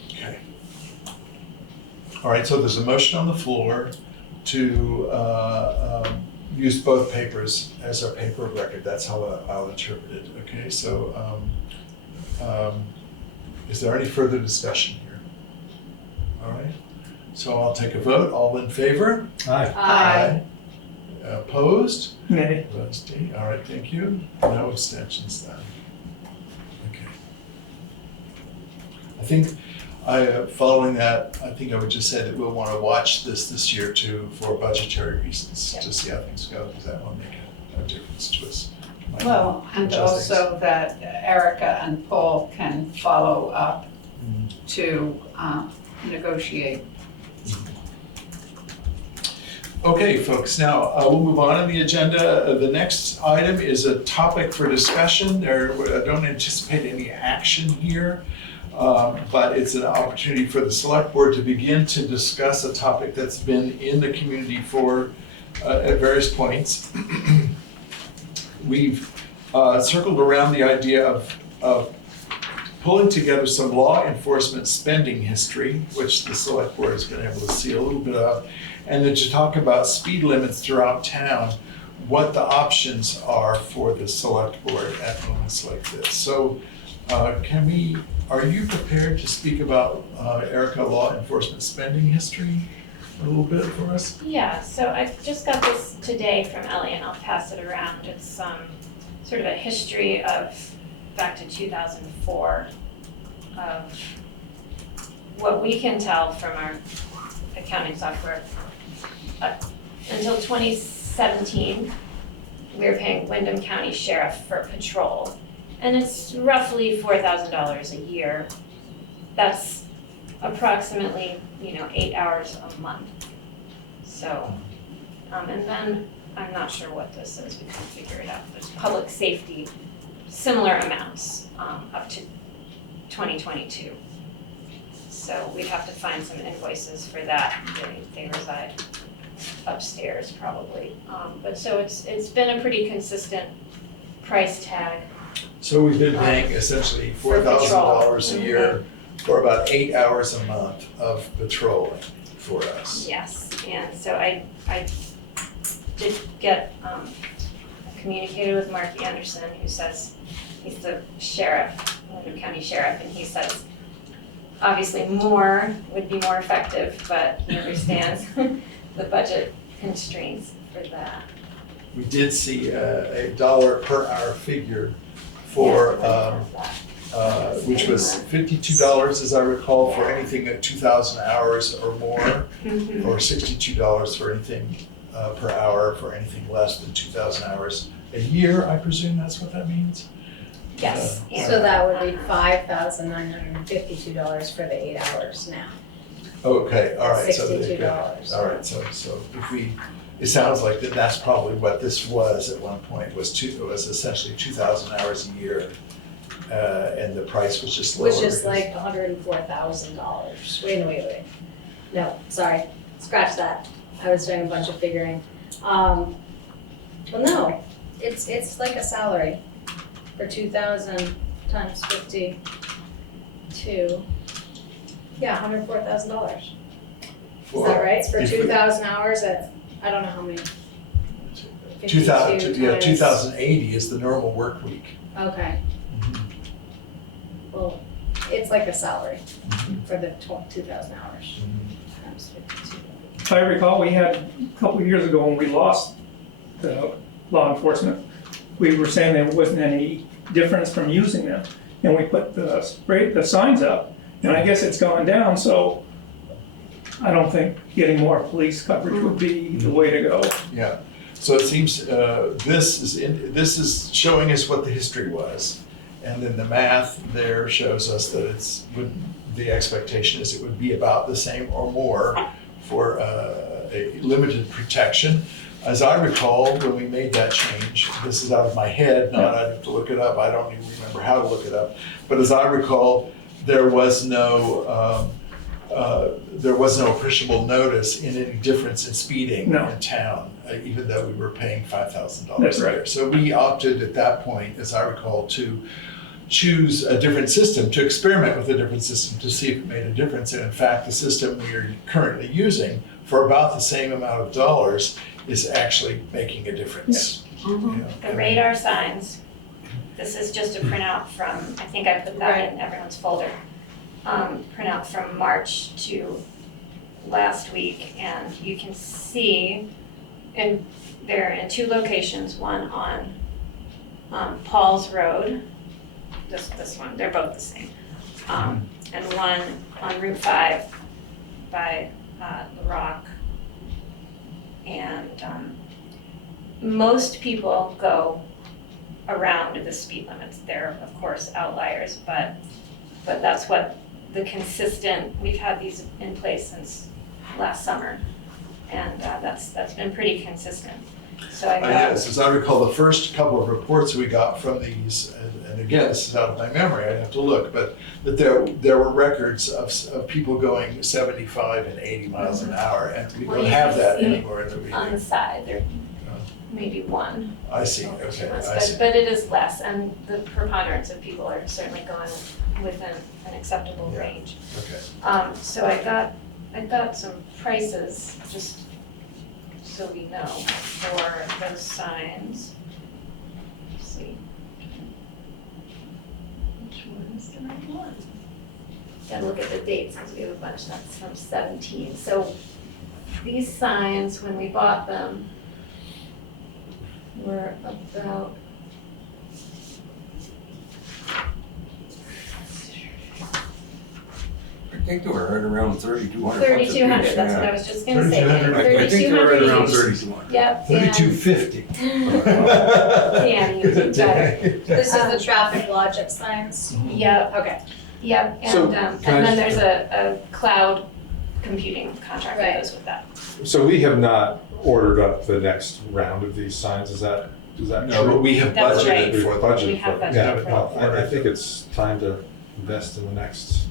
Okay. All right, so there's a motion on the floor to use both papers as our paper of record. That's how I'll interpret it. Okay, so is there any further discussion here? All right, so I'll take a vote. All in favor? Aye. Aye. Opposed? Nay. Opposed, D. All right, thank you. No abstentions then. Okay. I think following that, I think I would just say that we'll want to watch this year too for budgetary reasons, to see how things go, because that will make a difference to us. Well, and Adjust also that Erica and Paul can follow up to negotiate. Okay, folks, now we'll move on in the agenda. The next item is a topic for discussion. I don't anticipate any action here, but it's an opportunity for the select board to begin to discuss a topic that's been in the community for at various points. We've circled around the idea of pulling together some law enforcement spending history, which the select board has been able to see a little bit of, and then to talk about speed limits throughout town, what the options are for the select board at moments like this. So are you prepared to speak about, Erica, law enforcement spending history a little bit for us? Yeah, so I just got this today from Ellie and I'll pass it around. It's sort of a history of back to 2004 of what we can tell from our accounting software. Until 2017, we were paying Windham County Sheriff for patrol, and it's roughly $4,000 a year. That's approximately, 8 hours a month. So, and then I'm not sure what this is, we can figure it out. There's public safety, similar amounts, up to 2022. So we'd have to find some invoices for that. They reside upstairs probably. But so it's been a pretty consistent price tag. So we've been paying essentially $4,000 a year for about 8 hours a month of patrolling for us. Yes, and so I did get communicated with Mark Anderson, who says he's the sheriff, Windham County Sheriff, and he says obviously more would be more effective, but he understands the budget constraints for that. We did see a $1 per hour figure for, which was $52, as I recall, for anything at 2,000 hours or more, or $62 for anything per hour for anything less than 2,000 hours a year. I presume that's what that means? Yes. So that would be $5,952 for the 8 hours now. Okay, all right. $62. All right, so if it sounds like that's probably what this was at one point, was essentially 2,000 hours a year, and the price was just lower. Which is like $104,000. Wait. No, sorry, scratch that. I was doing a bunch of figuring. Well, no, it's like a salary for 2,000 times 52. Yeah, $104,000. Is that right? For 2,000 hours at, I don't know how many. 2,080 is the normal work week. Okay. Well, it's like a salary for the 2,000 hours times 52. If I recall, we had a couple of years ago when we lost the law enforcement, we were saying there wasn't any difference from using them. And we put the signs up, and I guess it's gone down, so I don't think getting more police coverage would be the way to go. Yeah, so it seems this is showing us what the history was, and then the math there shows us that the expectation is it would be about the same or more for a limited protection. As I recall, when we made that change, this is out of my head, I'd have to look it up, I don't even remember how to look it up, but as I recall, there was no there was no appreciable notice in any difference in speeding No. in town, even though we were paying $5,000 That's right. there. So we opted at that point, as I recall, to choose a different system, to experiment with a different system to see if it made a difference. And in fact, the system we are currently using for about the same amount of dollars is actually making a difference. You know, The radar signs, this is just a printout from, I think I put that in everyone's folder. Printout from March to last week, and you can see they're in two locations, one on Paul's Road, this one, they're both the same. And one on Route 5 by the Rock. And most people go around the speed limits. There are, of course, outliers, but that's what the consistent, we've had these in place since last summer, and that's been pretty consistent. So I thought, yes, as I recall, the first couple of reports we got from these, and again, this is out of my memory, I'd have to look, but that there were records of people going 75 and 80 miles an hour, and we Well, don't you have can that see anymore in the on region. the side, there maybe one. I see, okay, I see. But it is less, and the preponderance of people are certainly going within an acceptable range. Okay. So I got some prices, just so we know, for those signs. Let's see. Which one is the right one? Gotta look at the dates, because we have a bunch that's from 17. So these signs, when we bought them, were about I think they were right around 3,200. 3,200, that's what I was just gonna say. 3,200. I think they were right around 3,200 3,200. Yep. $3,250. Yeah, you do better. This is the traffic logic signs? Yep, Okay. yep, So, and can I then just- there's a cloud computing contract that Right. goes with that. So we have not ordered up the next round of these signs, is that No, true? but we have That's budgeted right. for We've them. budgeted We have for it. budgeted Yeah, for well, it. I think it's time to invest in the next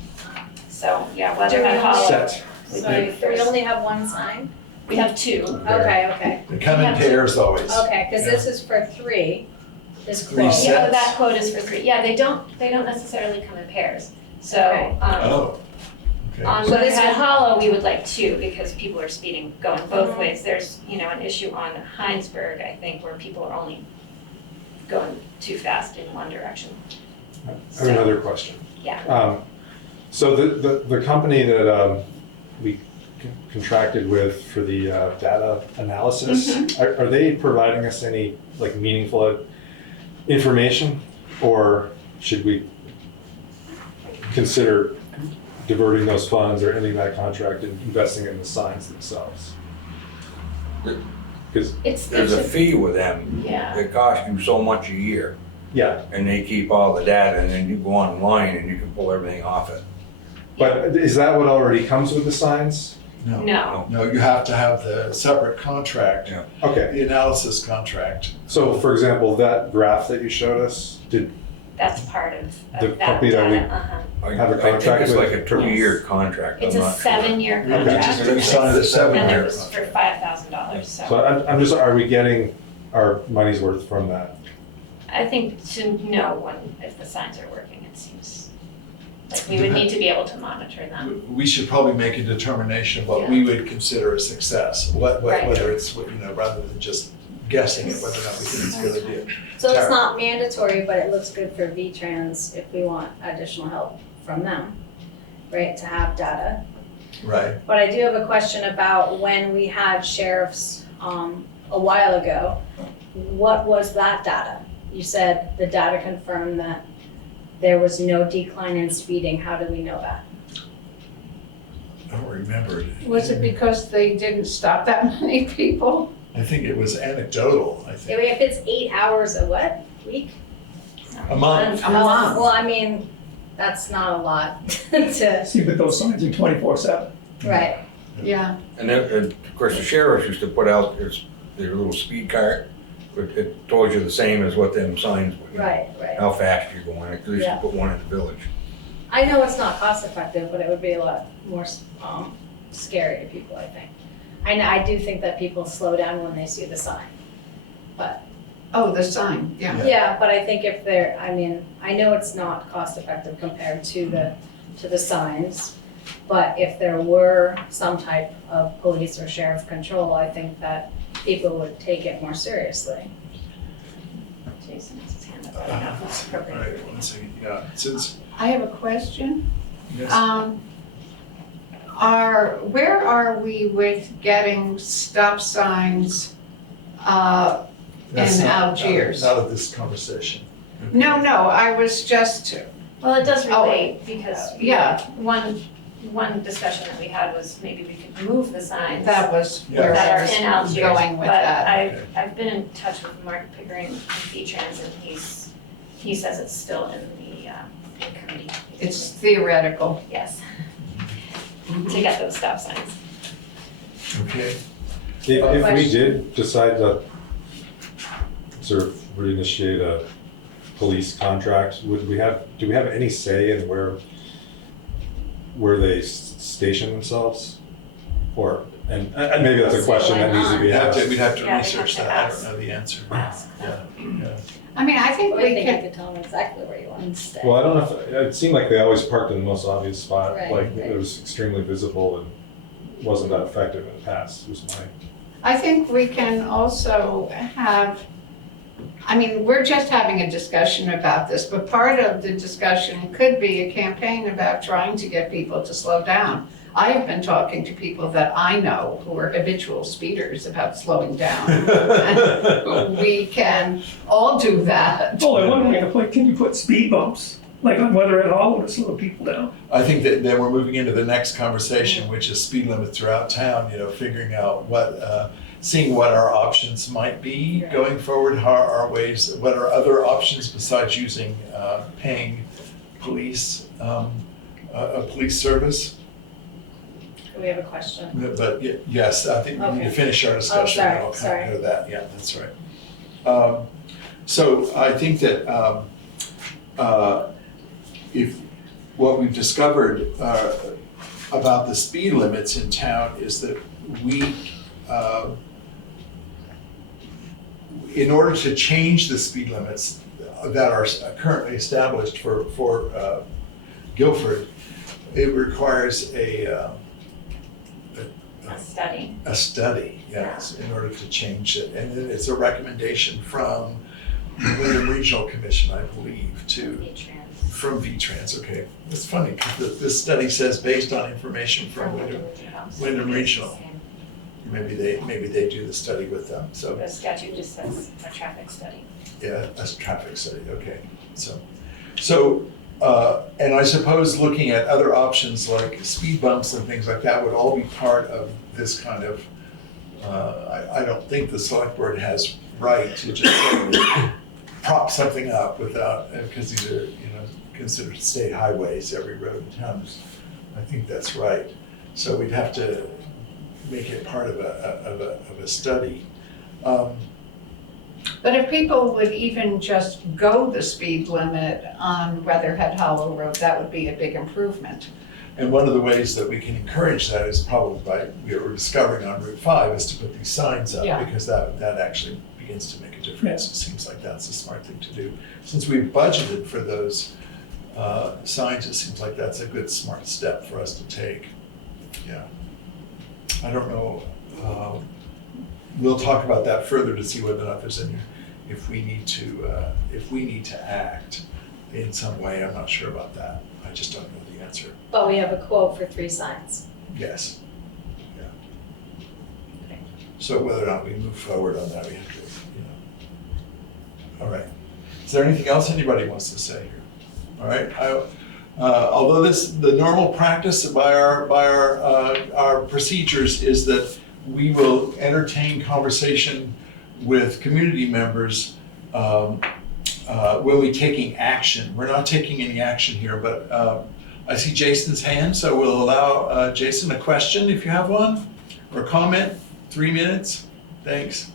So, yeah, Do we Weatherhead Hollow. set. would So be do we only have one sign? We have two. Okay, okay. They come in pairs always. Okay, because this is for three, this Three quote. sets. Yeah, that quote is for three. Yeah, they don't necessarily come in pairs. So, Okay. Oh, okay. on So this Weatherhead would- Hollow, we would like two because people are speeding going both ways. There's, an issue on Heinsberg, I think, where people are only going too fast in one direction. I have another question. Yeah. So the company that we contracted with for the data analysis, are they providing us any like meaningful information, or should we consider diverting those funds or ending that contract and investing in the signs themselves? Because There's a fee with them. Yeah. That costs you so much a year, yeah, and they keep all the data, and then you go online and you can pull everything off it. but is that what already comes with the signs? No. No, you have to have the separate contract, Yeah. Okay, the analysis contract. so for example, that graph that you showed us, That's part of The that company that data. we- I Have a I think contract it's with- like a 2-year contract. It's I'm a not sure. 7-year We contract. just signed a And 7-year it was for $5,000, so so I'm just, are we getting our money's worth from that? I think to know if the signs are working, it seems like we would need to be able to monitor them. We should probably make a determination of what we would consider a success, Right. whether it's, rather than just guessing at whether or not we think it's a good idea. So it's Tara. not mandatory, but it looks good for V-Trans if we want additional help from them, right, to have data. Right. But I do have a question about when we had sheriffs a while ago. What was that data? You said the data confirmed that there was no decline in speeding. How do we know that? I don't remember. Was it because they didn't stop that many people? I think it was anecdotal, I think. If it's 8 hours a what, week? A month. A month. Well, I mean, that's not a lot to, See, but those signs are 24/7. right. Yeah. And then, of course, the sheriffs used to put out their little speed card, but it told you the same as what them signs would. Right, right. How fast you're going, they used to Yeah. put one in the village. I know it's not cost effective, but it would be a lot more scary to people, I think. I do think that people slow down when they see the sign, but. Oh, the sign, yeah. Yeah, but I think if they're, I mean, I know it's not cost effective compared to the signs, but if there were some type of police or sheriff control, I think that people would take it more seriously. Jason has his hand up. All right, one second, yeah, since, I have a question. yes. Where are we with getting stop signs That's in not- Algiers? Not of this conversation. No, I was just, Well, it does Oh, relate because yeah. one discussion that we had was maybe we could move the signs that was Yeah. where that I are was in Algiers. going with But that. I've been in touch with Mark Pickering from V-Trans and he says it's still in the committee. It's theoretical. Yes. To get those stop signs. Okay, If we did decide to sort of reinitiate a police contract, do we have any say in where they station themselves? Or, and maybe that's a question that needs to be asked. we'd have to Yeah, we'd research have to that, I ask. don't know the answer. Ask. Yeah. I mean, I think I we think you can, could tell them exactly where you want them to stay. Well, I don't know if, it seemed like they always parked in the most obvious spot, Right, like right. it was extremely visible and wasn't that effective in the past, was my. I think we can also have, I mean, we're just having a discussion about this, but part of the discussion could be a campaign about trying to get people to slow down. I have been talking to people that I know who are habitual speeders about slowing down. And we can all do that. Well, I'm wondering if, can you put speed bumps, like on Weatherhead Hollow to slow people down? I think that then we're moving into the next conversation, which is speed limit throughout town, figuring out what, seeing what our options might be going forward, how our ways, what are other options besides using, paying police, a police service. We have a question. But yes, I think we need to Okay. finish our discussion. sorry, and I'll kind sorry. of go to that, yeah, that's right. So I think that if what we've discovered about the speed limits in town is that we, in order to change the speed limits that are currently established for Guilford, it requires a Study. a study, yes, in order to change it. And then it's a recommendation from the Wyndham Regional Commission, I believe, V-Trans. from V-Trans, okay. It's funny, because this study says based on information from Wyndham Regional. Maybe they do the study with them, so, The statute just says a traffic study. yeah, that's a traffic study, okay. So, and I suppose looking at other options like speed bumps and things like that would all be part of this kind of, I don't think the select board has right to just sort of prop something up without, because these are, considered state highways, every road in town. I think that's right. So we'd have to make it part of a study. But if people would even just go the speed limit on Weatherhead Hollow Road, that would be a big improvement. And one of the ways that we can encourage that is probably by, we're discovering on Route 5 is to put these signs up, Yeah. because that actually begins to make a difference. It seems like that's a smart thing to do. Since we've budgeted for those signs, it seems like that's a good, smart step for us to take. Yeah. I don't know, we'll talk about that further to see whether or not there's any, if we need to act in some way. I'm not sure about that. I just don't know the answer. But we have a quote for 3 signs. Yes. Yeah. So whether or not we move forward on that, we have to, All right. Is there anything else anybody wants to say here? All right. Although the normal practice by our procedures is that we will entertain conversation with community members when we're taking action. We're not taking any action here, but I see Jason's hand, so we'll allow Jason a question if you have one, or comment. 3 minutes. Thanks.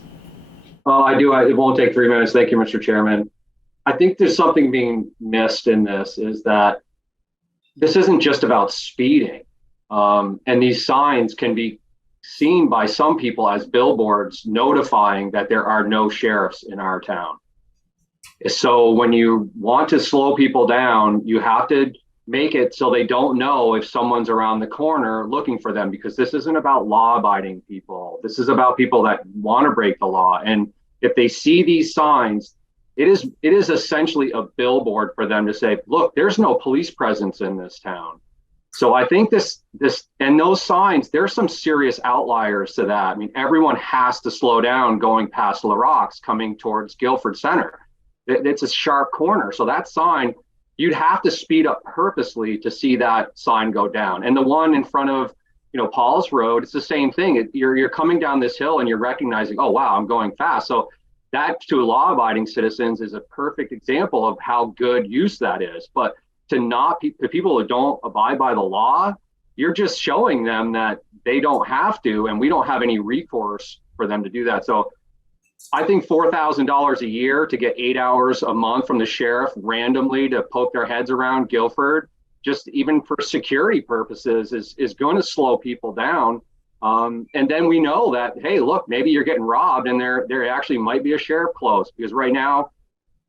Oh, I do. It won't take 3 minutes. Thank you, Mr. Chairman. I think there's something being missed in this, is that this isn't just about speeding. And these signs can be seen by some people as billboards notifying that there are no sheriffs in our town. So when you want to slow people down, you have to make it so they don't know if someone's around the corner looking for them, because this isn't about law-abiding people. This is about people that want to break the law. And if they see these signs, it is essentially a billboard for them to say, look, there's no police presence in this town. So I think this and those signs, there's some serious outliers to that. I mean, everyone has to slow down going past La Rocks coming towards Guilford Center. It's a sharp corner. So that sign, you'd have to speed up purposely to see that sign go down. And the one in front of, Paul's Road, it's the same thing. You're coming down this hill and you're recognizing, oh, wow, I'm going fast. So that, to law-abiding citizens, is a perfect example of how good use that is. But to people who don't abide by the law, you're just showing them that they don't have to, and we don't have any recourse for them to do that. So I think $4,000 a year to get 8 hours a month from the sheriff randomly to poke their heads around Guilford, just even for security purposes, is going to slow people down. And then we know that, hey, look, maybe you're getting robbed and there actually might be a sheriff close, because right now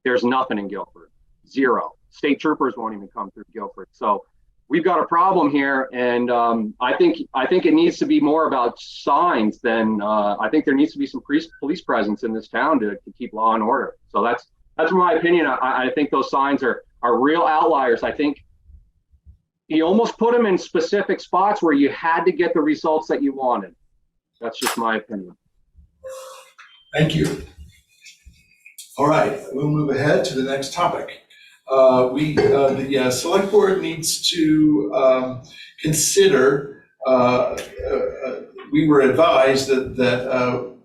there's nothing in Guilford, zero. State troopers won't even come through Guilford. So we've got a problem here. And I think it needs to be more about signs than I think there needs to be some police presence in this town to keep law and order. So that's my opinion. I think those signs are real outliers. I think you almost put them in specific spots where you had to get the results that you wanted. That's just my opinion. Thank you. All right, we'll move ahead to the next topic. The select board needs to consider, we were advised that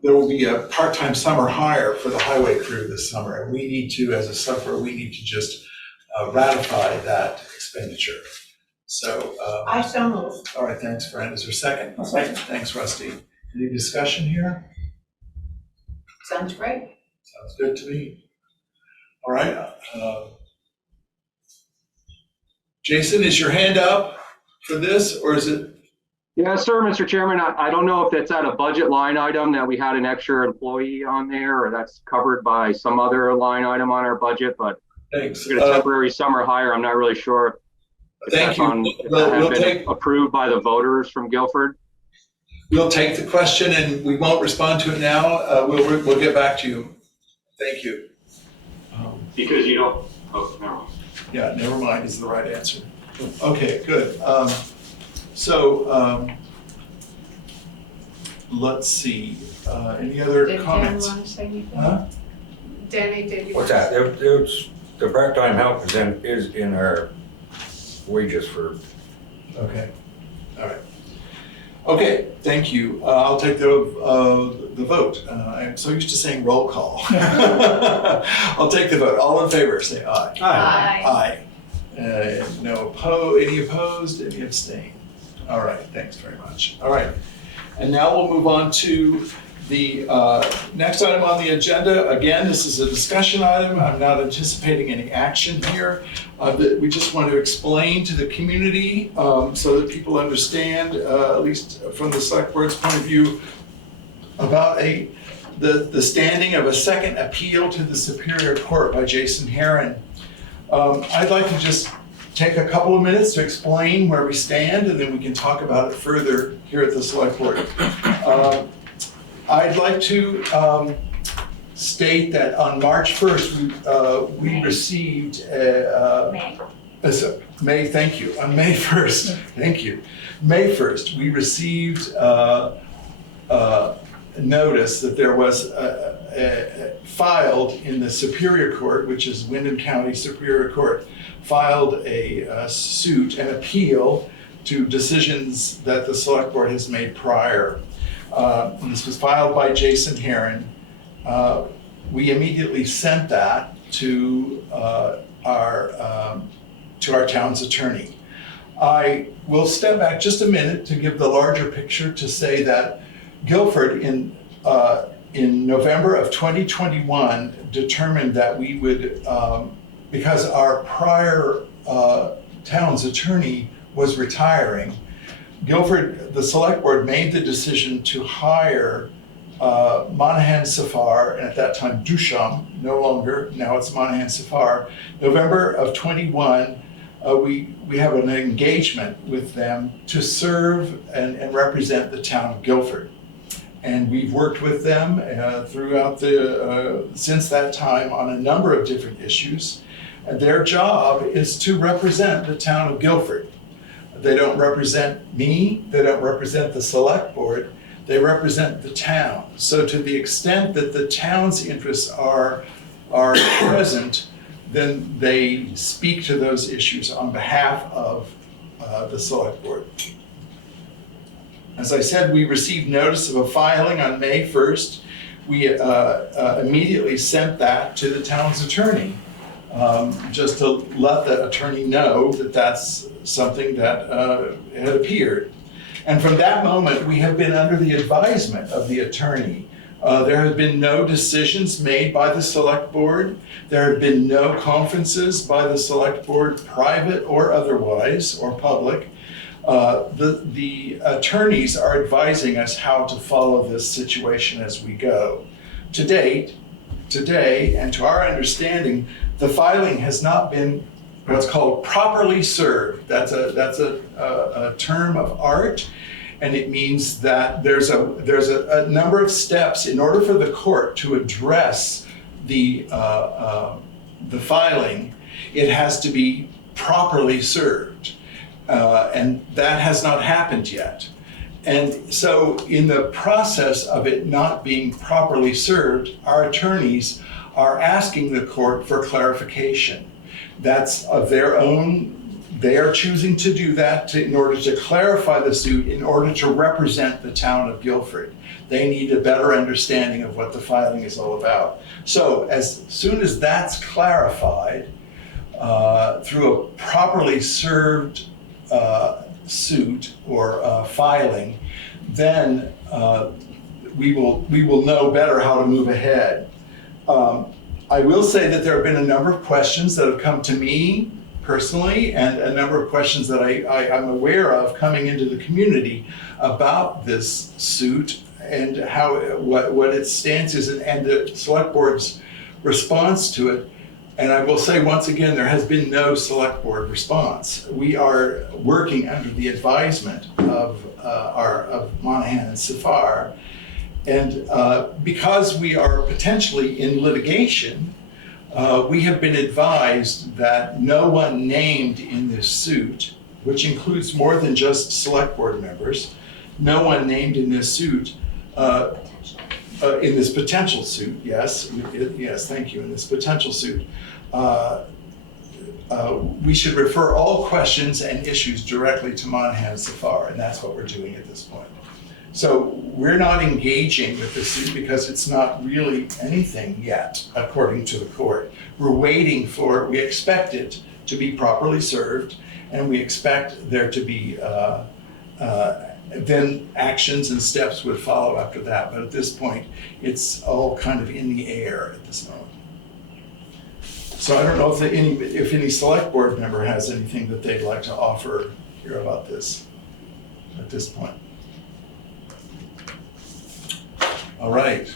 there will be a part-time summer hire for the highway crew this summer. And we need to, as a select board, we need to just ratify that expenditure. So. I so move. All right, thanks, Fran. Is there a second? I'll second. Thanks, Rusty. Any discussion here? Sounds great. Sounds good to me. All right. Jason, is your hand up for this, or is it? Yes, sir, Mr. Chairman. I don't know if that's at a budget line item that we had an extra employee on there, or that's covered by some other line item on our budget, but thanks. Get a temporary summer hire. I'm not really sure if thank you. We'll take approved by the voters from Guilford. We'll take the question and we won't respond to it now. We'll get back to you. Thank you. Because you don't. Oh, no. Yeah, never mind is the right answer. Okay, good. Let's see. Any other comments? Did Dan want to say anything? Huh? Danny, did you? What's that? The part-time help is in our wages for. Okay, all right. Okay, thank you. I'll take the vote. I'm so used to saying roll call. I'll take the vote. All in favor, say aye. Aye. Aye. No any opposed, any abstain? All right, thanks very much. All right, and now we'll move on to the next item on the agenda. Again, this is a discussion item. I'm not anticipating any action here. We just want to explain to the community so that people understand, at least from the select board's point of view, about the standing of a second appeal to the Superior Court by Jason Herron. I'd like to just take a couple of minutes to explain where we stand, and then we can talk about it further here at the select board. I'd like to state that on March 1st, we received May, thank you. On May 1st, thank you. May 1st, we received notice that there was filed in the Superior Court, which is Windham County Superior Court, filed a suit, an appeal to decisions that the select board has made prior. This was filed by Jason Herron. We immediately sent that to our town's attorney. I will step back just a minute to give the larger picture to say that Guilford in November of 2021 determined that we would, because our prior town's attorney was retiring, Guilford, the select board made the decision to hire Monahan Safar, and at that time Duchamp, no longer, now it's Monahan Safar. November of 21, we have an engagement with them to serve and represent the town of Guilford. And we've worked with them throughout since that time on a number of different issues. And their job is to represent the town of Guilford. They don't represent me, they don't represent the select board, they represent the town. So to the extent that the town's interests are present, then they speak to those issues on behalf of the select board. As I said, we received notice of a filing on May 1st. We immediately sent that to the town's attorney, just to let the attorney know that that's something that had appeared. And from that moment, we have been under the advisement of the attorney. There have been no decisions made by the select board. There have been no conferences by the select board, private or otherwise, or public. The attorneys are advising us how to follow this situation as we go. To date, today, and to our understanding, the filing has not been what's called properly served. That's a term of art, and it means that there's a number of steps in order for the court to address the filing. It has to be properly served, and that has not happened yet. And so in the process of it not being properly served, our attorneys are asking the court for clarification. That's of their own, they are choosing to do that in order to clarify the suit, in order to represent the town of Guilford. They need a better understanding of what the filing is all about. So as soon as that's clarified through a properly served suit or filing, then we will know better how to move ahead. I will say that there have been a number of questions that have come to me personally, and a number of questions that I'm aware of coming into the community about this suit and what its stance is and the select board's response to it. And I will say once again, there has been no select board response. We are working under the advisement of Monahan and Safar. And because we are potentially in litigation, we have been advised that no one named in this suit, which includes more than just select board members, no one named in this suit, in this potential suit, yes, thank you, in this potential suit, we should refer all questions and issues directly to Monahan and Safar, and that's what we're doing at this point. So we're not engaging with the suit because it's not really anything yet, according to the court. We're waiting for, we expect it to be properly served, and we expect there to be, then actions and steps would follow after that. But at this point, it's all kind of in the air at this moment. So I don't know if any select board member has anything that they'd like to offer here about this at this point. All right.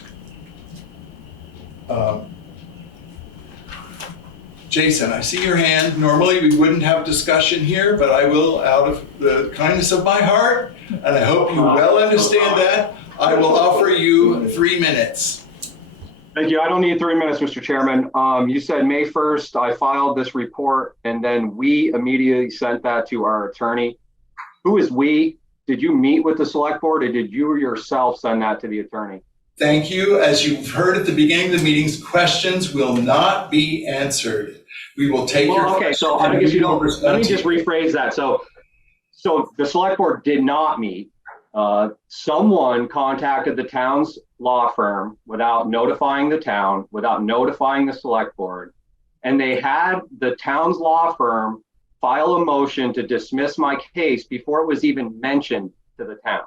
Jason, I see your hand. Normally we wouldn't have discussion here, but I will, out of the kindness of my heart, and I hope you well understand that, I will offer you 3 minutes. Thank you. I don't need 3 minutes, Mr. Chairman. You said May 1st, I filed this report, and then we immediately sent that to our attorney. Who is we? Did you meet with the select board, or did you yourself send that to the attorney? Thank you. As you've heard at the beginning of the meetings, questions will not be answered. We will take your okay, questions. so I guess you don't, let me just rephrase that. So the select board did not meet. Someone contacted the town's law firm without notifying the town, without notifying the select board, and they had the town's law firm file a motion to dismiss my case before it was even mentioned to the town.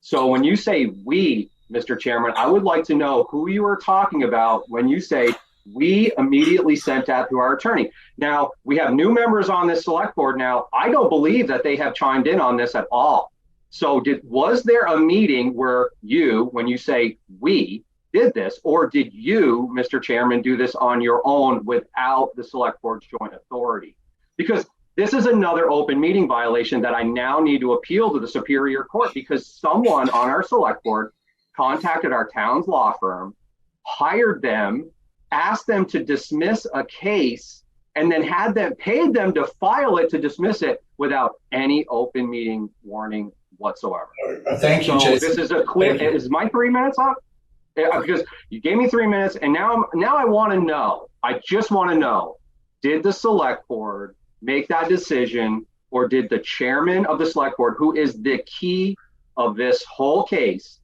So when you say we, Mr. Chairman, I would like to know who you are talking about when you say We immediately sent that to our attorney. Now, we have new members on this select board now. I don't believe that they have chimed in on this at all. So was there a meeting where you, when you say we, did this, or did you, Mr. Chairman, do this on your own without the select board's joint authority? Because this is another open meeting violation that I now need to appeal to the Superior Court, because someone on our select board contacted our town's law firm, hired them, asked them to dismiss a case, and then paid them to file it to dismiss it without any open meeting warning whatsoever. Thank you, Jason. This is a clear, is my 3 minutes up? Because you gave me 3 minutes, and now I want to know, I just want to know, did the select board make that decision, or did the chairman of the select board, who is the key of this whole case,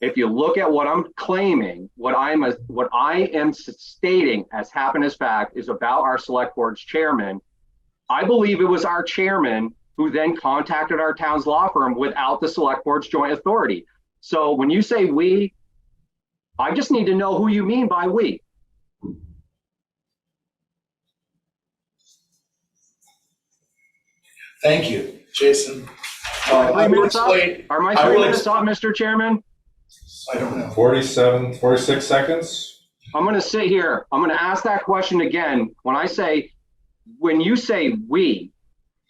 if you look at what I'm claiming, what I am stating as happened as fact is about our select board's chairman, I believe it was our chairman who then contacted our town's law firm without the select board's joint authority. So when you say we, I just need to know who you mean by we. Thank you, Jason. Are my 3 minutes up, Mr. Chairman? I don't know. 46 seconds. I'm going to sit here. I'm going to ask that question again. When you say we,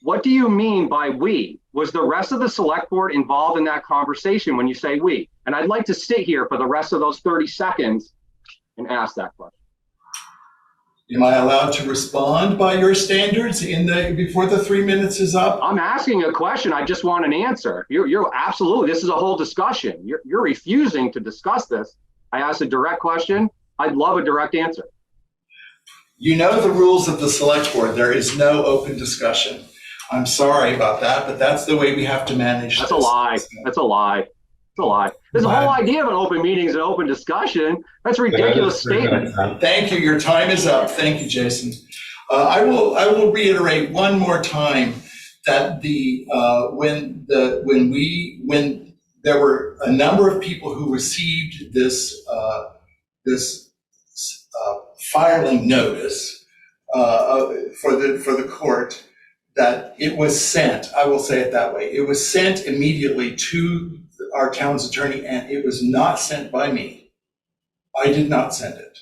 what do you mean by we? Was the rest of the select board involved in that conversation when you say we? And I'd like to sit here for the rest of those 30 seconds and ask that question. Am I allowed to respond by your standards before the 3 minutes is up? I'm asking a question. I just want an answer. You're absolutely, this is a whole discussion. You're refusing to discuss this. I asked a direct question. I'd love a direct answer. You know the rules of the select board. There is no open discussion. I'm sorry about that, but that's the way we have to manage That's this. a lie. That's a lie. It's a lie. There's a whole idea of an open meeting is an open discussion. That's a ridiculous statement. Thank you. Your time is up. Thank you, Jason. I will reiterate one more time that when there were a number of people who received this filing notice for the court, that it was sent. I will say it that way. It was sent immediately to our town's attorney, and it was not sent by me. I did not send it.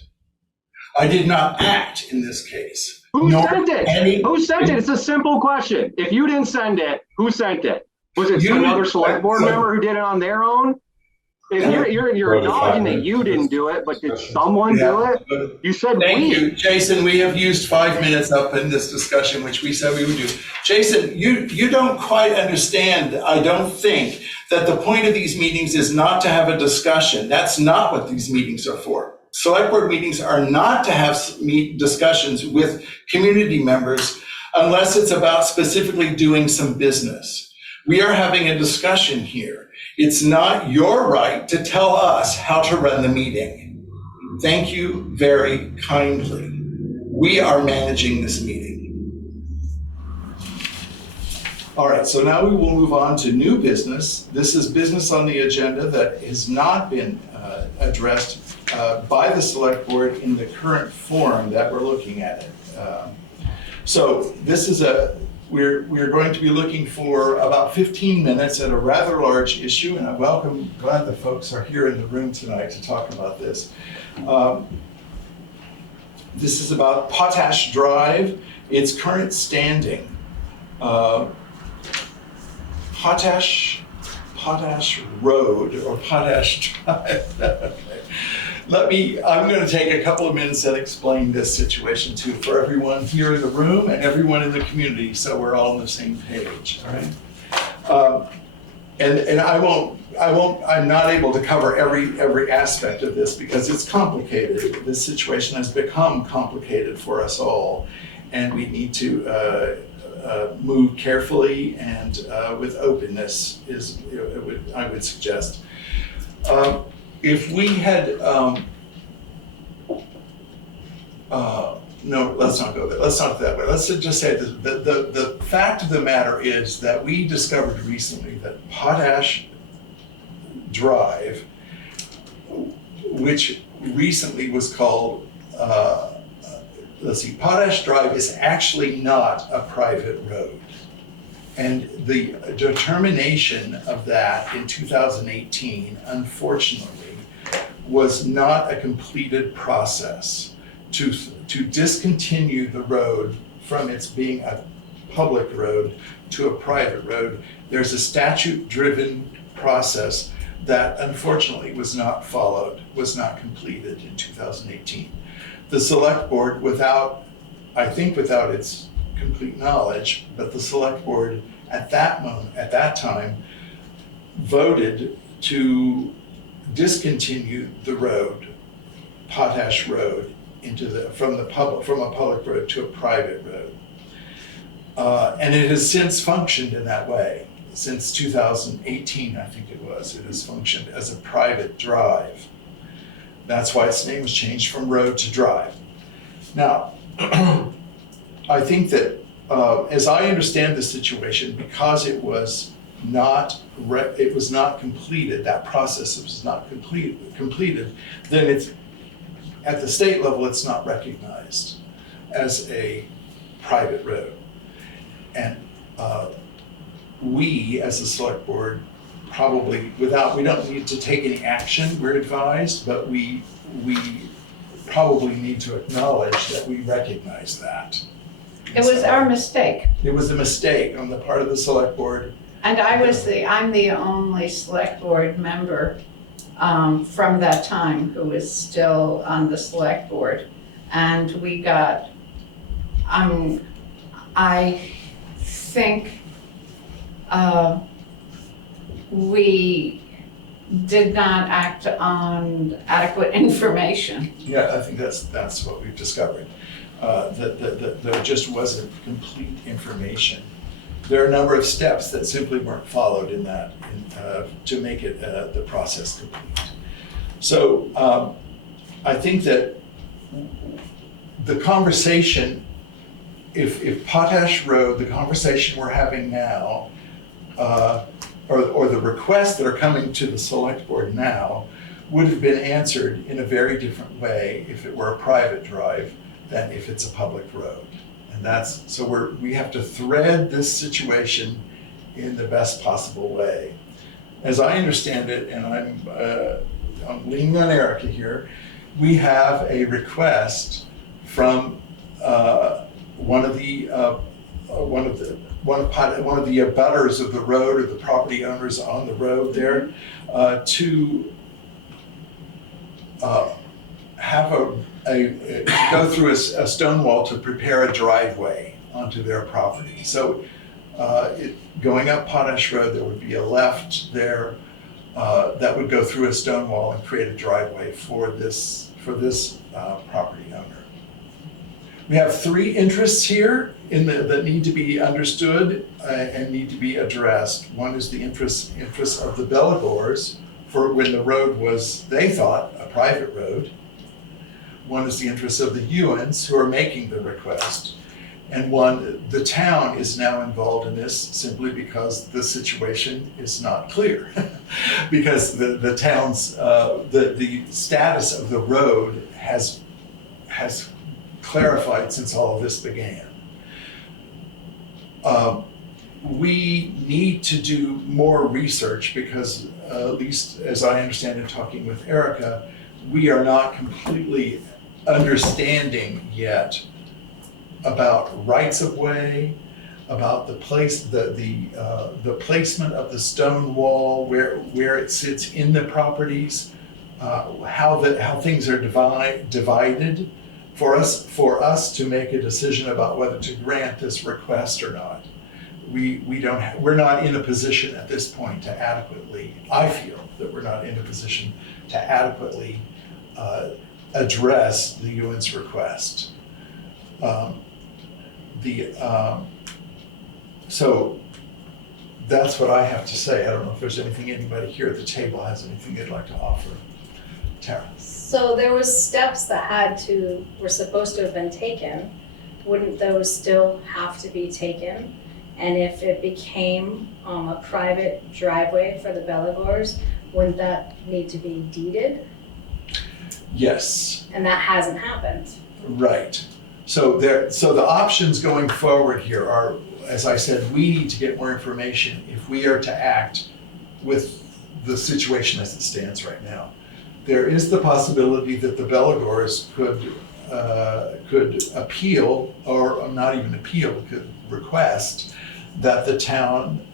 I did not act in this case. Who sent it? Who sent it? It's a simple question. If you didn't send it, who sent it? Was it another select board member who did it on their own? If you're acknowledging that you didn't do it, but did someone do it? You said Thank you, Jason. We have used 5 minutes up in this discussion, which we said we would do. Jason, you don't quite understand, I don't think, that the point of these meetings is not to have a discussion. That's not what these meetings are for. Select board meetings are not to have discussions with community members unless it's about specifically doing some business. We are having a discussion here. It's not your right to tell us how to run the meeting. Thank you very kindly. We are managing this meeting. All right, so now we will move on to new business. This is business on the agenda that has not been addressed by the select board in the current form that we're looking at it. So this is we're going to be looking for about 15 minutes at a rather large issue, and I'm glad the folks are here in the room tonight to talk about this. This is about Potash Drive, its current standing. Potash Road or Potash Drive. Okay. I'm going to take a couple of minutes and explain this situation too for everyone here in the room and everyone in the community, so we're all on the same page. All right. And I'm not able to cover every aspect of this because it's complicated. This situation has become complicated for us all, and we need to move carefully and with openness I would suggest. If we had, no, let's not go there. Let's not that way. Let's just say this. The fact of the matter is that we discovered recently that Potash Drive, which recently was called let's see, Potash Drive is actually not a private road. And the determination of that in 2018, unfortunately, was not a completed process to discontinue the road from its being a public road to a private road. There's a statute-driven process that unfortunately was not followed, was not completed in 2018. The select board, without its complete knowledge, but the select board at that time, voted to discontinue the road, Potash Road, from a public road to a private road. And it has since functioned in that way. Since 2018, I think it has functioned as a private drive. That's why its name was changed from road to drive. Now, I think that as I understand the situation, because it was not completed, that process was not completed, then it's, at the state level, it's not recognized as a private road. And we, as a select board, probably we don't need to take any action, we're advised, but we probably need to acknowledge that we recognize that. It was our mistake. It was a mistake on the part of the select board. And I'm the only select board member from that time who is still on the select board. And we got, I think we did not act on adequate information. Yeah, I think that's what we've discovered. That there just wasn't complete information. There are a number of steps that simply weren't followed in that to make it the process complete. So I think that the conversation, if Potash Road, the conversation we're having now, or the requests that are coming to the select board now, would have been answered in a very different way if it were a private drive than if it's a public road. And so we have to thread this situation in the best possible way. As I understand it, and I'm leaning on Erica here, we have a request from one of the abutters of the road, or the property owners on the road there, to have go through a stone wall to prepare a driveway onto their property. So going up Potash Road, there would be a left there that would go through a stone wall and create a driveway for this property owner. We have three interests here that need to be understood and need to be addressed. One is the interest of the Bellagores for when the road was, they thought, a private road. One is the interest of the Ewens who are making the request. And the town is now involved in this simply because the situation is not clear. Because the town's, the status of the road has clarified since all of this began. We need to do more research because, at least as I understand it talking with Erica, we are not completely understanding yet about rights of way, about the placement of the stone wall, where it sits in the properties, how things are divided for us to make a decision about whether to grant this request or not. We're not in a position at this point to adequately, I feel that we're not in a position to adequately address the Ewens request. So that's what I have to say. I don't know if there's anything anybody here at the table has anything they'd like to offer. Tara. So there was steps that were supposed to have been taken. Wouldn't those still have to be taken? And if it became a private driveway for the Bellagores, wouldn't that need to be deeded? Yes, And that hasn't happened. right. So the options going forward here are, as I said, we need to get more information if we are to act with the situation as it stands right now. There is the possibility that the Belagors could appeal, or not even appeal, could request that the town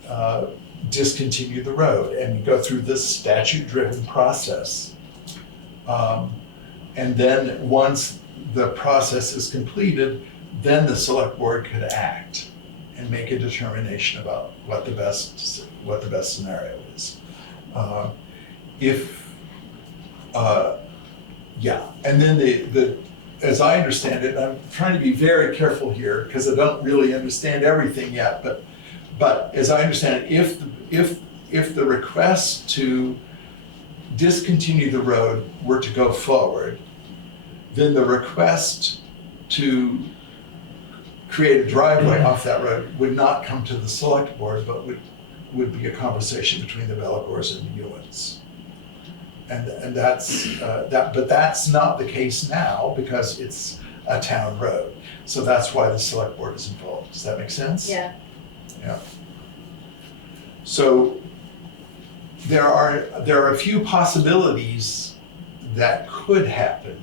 discontinue the road and go through this statute-driven process. And then once the process is completed, then the select board could act and make a determination about what the best scenario is. And then as I understand it, I'm trying to be very careful here because I don't really understand everything yet, but as I understand it, if the request to discontinue the road were to go forward, then the request to create a driveway off that road would not come to the select board, but would be a conversation between the Belagors and the Ewens. And but that's not the case now because it's a town road. So that's why the select board is involved. Does that make sense? Yeah. Yeah. So there are a few possibilities that could happen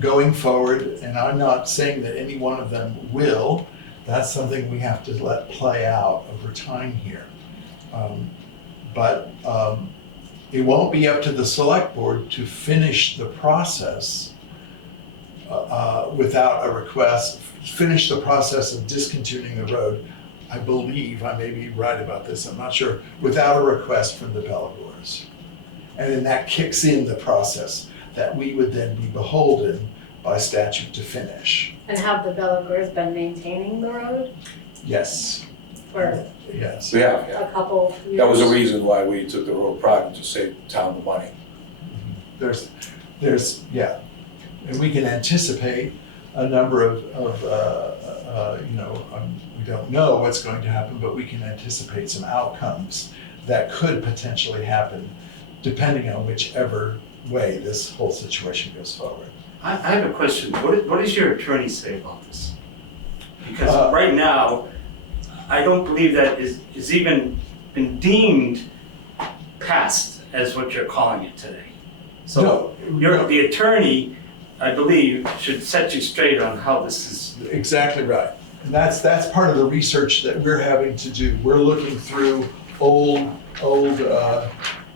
going forward, and I'm not saying that any one of them will. That's something we have to let play out over time here. But it won't be up to the select board to finish the process without a request, finish the process of discontinuing the road. I believe, I may be right about this, I'm not sure, without a request from the Belagors. And then that kicks in the process that we would then be beholden by statute to finish. And have the Belagors been maintaining the road Yes. for Yes. Yeah, a couple years? that was the reason why we took the road project, to save the town the money. There's, yeah. And we can anticipate a number of we don't know what's going to happen, but we can anticipate some outcomes that could potentially happen depending on whichever way this whole situation goes forward. I have a question. What does your attorney say about this? Because right now, I don't believe that is even been deemed passed as what you're calling it today. So the attorney, I believe, should set you straight on how this is. Exactly right. And that's part of the research that we're having to do. We're looking through old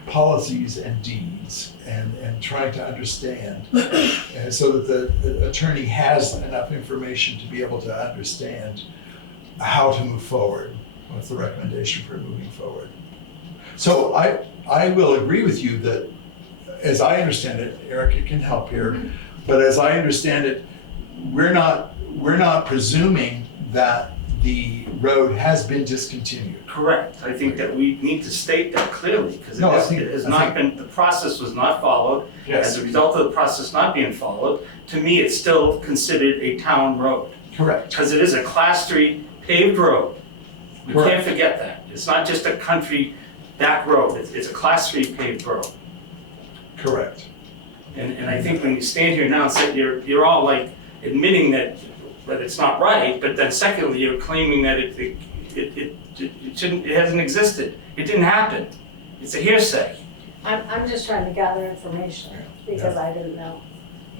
policies and deeds and trying to understand so that the attorney has enough information to be able to understand how to move forward. What's the recommendation for moving forward? So I will agree with you that, as I understand it, Erica can help here, but as I understand it, we're not presuming that the road has been discontinued. Correct. I think that we need to state that clearly, because the process was not followed. Yes. As a result of the process not being followed, to me, it's still considered a town road. Correct. Because it is a class 3 paved road. We Correct. can't forget that. It's not just a country back road. It's a class 3 paved road. Correct. And I think when you stand here now and say you're all like admitting that it's not right, but then secondly, you're claiming that it hasn't existed. It didn't happen. It's a hearsay. I'm just trying to gather information because I didn't know.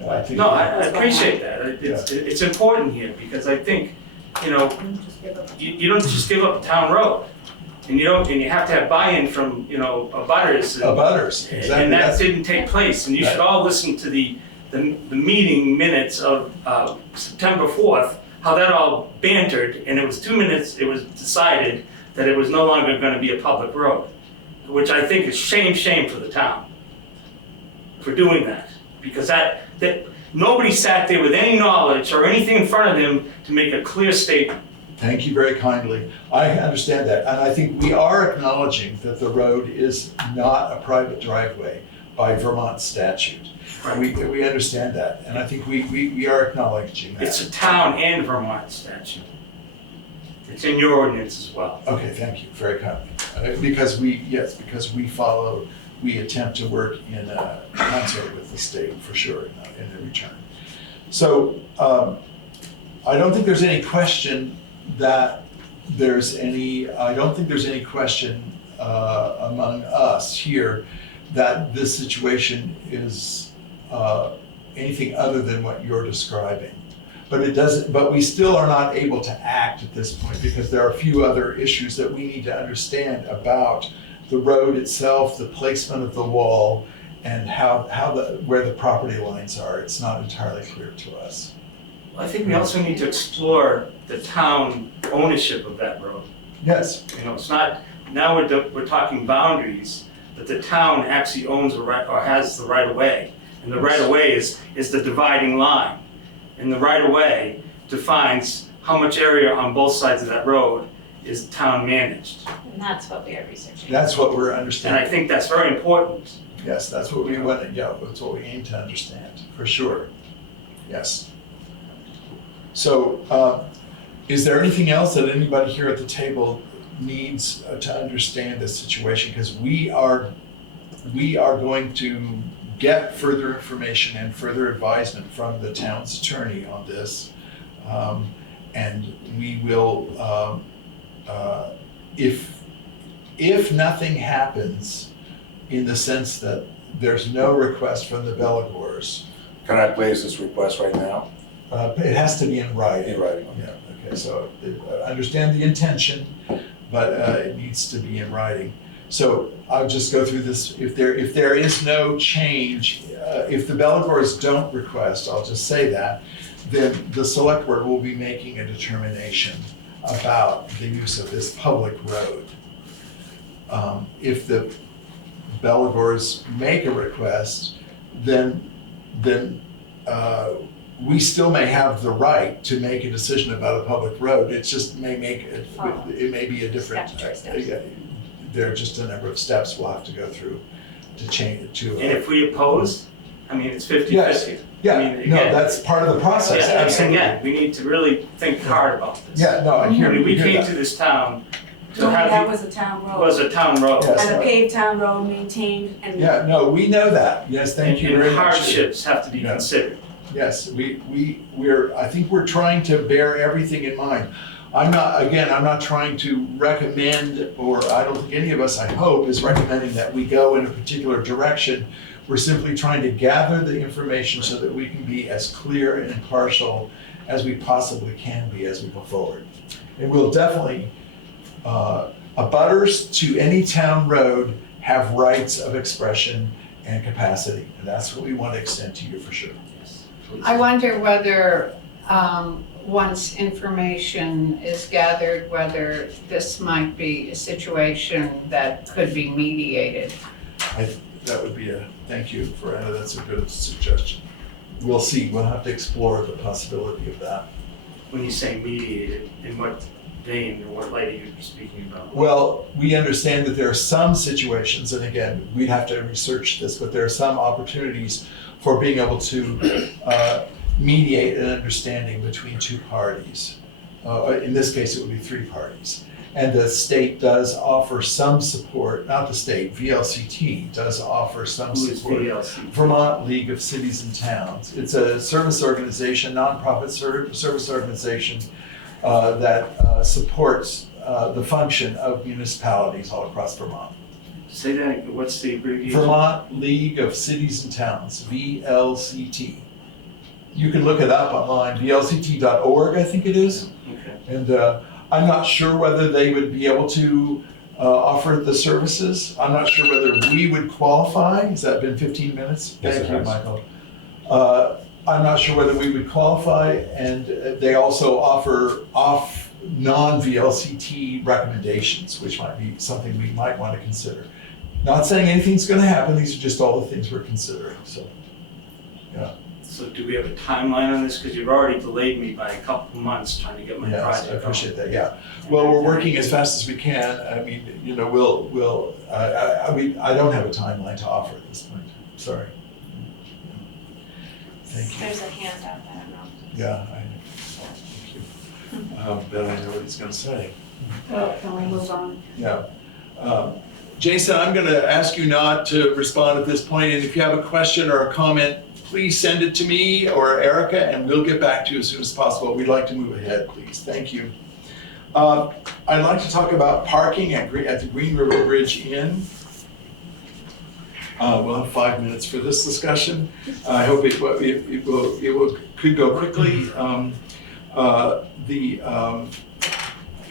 I appreciate that. It's important here because I think, you don't just give up a town road. And you have to have buy-in from, abutters. Exactly. And that didn't take place. And you should all listen to the meeting minutes of September 4th, how that all bantered, and it was 2 minutes, it was decided that it was no longer gonna be a public road, which I think is shame for the town for doing that. Because that nobody sat there with any knowledge or anything in front of them to make a clear statement. Thank you very kindly. I understand that. And I think we are acknowledging that the road is not a private driveway by Vermont statute. Right. We understand that. And I think we are acknowledging that. It's a town and Vermont statute. It's in your ordinance as well. Okay, thank you very kindly. Because we follow we attempt to work in concert with the state for sure in the return. So I don't think there's any question that I don't think there's any question among us here that this situation is anything other than what you're describing. But we still are not able to act at this point because there are a few other issues that we need to understand about the road itself, the placement of the wall, and where the property lines are. It's not entirely clear to us. I think we also need to explore the town ownership of that road. Yes. You know, it's not, now we're talking boundaries, but the town actually owns or has the right of way. And the right of way is the dividing line. And the right of way defines how much area on both sides of that road is town managed. And that's what we are researching. That's what we're And understanding. I think that's very important. Yes, that's what we want. Yeah, that's what we aim to understand for sure. Yes. So, is there anything else that anybody here at the table needs to understand this situation? Because we are going to get further information and further advisement from the town's attorney on this, and we will, if nothing happens, in the sense that there's no request from the Bellegors. Can I place this request right now? It has to be in writing. In writing, okay. Yeah, okay, so understand the intention, but it needs to be in writing. So I'll just go through this. If there is no change, if the Bellegors don't request, I'll just say that, then the select board will be making a determination about the use of this public road. If the Bellegors make a request, then we still may have the right to make a decision about a public road. It just may it may be a different. There are just a number of steps we'll have to go through to change it to. And if we oppose, I mean, it's 50-50. Yes. Yeah, I mean, no, again, that's part of the process, yeah, absolutely. Again, we need to really think hard about this. Yeah, no, I hear I mean, we hear came that. to this town to Knowing have that was a town road. was a town road. Yes. And a paved town road maintained and. Yeah, no, we know that. Yes, thank you And very much. hardships have to be Yeah. considered. Yes, I think we're trying to bear everything in mind. I'm not trying to recommend, or I don't think any of us, I hope, is recommending that we go in a particular direction. We're simply trying to gather the information so that we can be as clear and impartial as we possibly can be as we go forward. And we'll definitely, abutters to any town road have rights of expression and capacity, and that's what we want to extend to you for sure. Yes. I wonder whether, once information is gathered, whether this might be a situation that could be mediated. That would be thank you, Verena, that's a good suggestion. We'll see, we'll have to explore the possibility of that. When you say mediated, in what vein or what light are you speaking about? Well, we understand that there are some situations, and again, we'd have to research this, but there are some opportunities for being able to mediate an understanding between two parties. In this case, it would be three parties. And the state does offer some support, not the state, VLCT does offer some Who is support. VLCT? Vermont League of Cities and Towns. It's a service organization, nonprofit service organization that supports the function of municipalities all across Vermont. Say that again. What's the abbreviation? Vermont League of Cities and Towns, VLCT. You can look it up online, vlct.org, I think it is. Okay. And I'm not sure whether they would be able to offer the services. I'm not sure whether we would qualify. Has that been 15 minutes? Yes, Thank it you, has. Michael. I'm not sure whether we would qualify, and they also offer non-VLCT recommendations, which might be something we might want to consider. Not saying anything's going to happen. These are just all the things we're considering. So, yeah. So do we have a timeline on this? Because you've already delayed me by a couple of months trying to get my Yes, project I going. appreciate that, yeah. Well, we're working as fast as we can. I mean, you know, I don't have a timeline to offer at this point. Sorry. Thank you. There's a hand out there, I don't know. Yeah, I know. Thank you. Then I know what he's gonna say. Oh, can we move on? Yeah. Jason, I'm going to ask you not to respond at this point, and if you have a question or a comment, please send it to me or Erica, and we'll get back to you as soon as possible. We'd like to move ahead, please. Thank you. I'd like to talk about parking at the Green River Bridge Inn. We'll have 5 minutes for this discussion. I hope it could go quickly.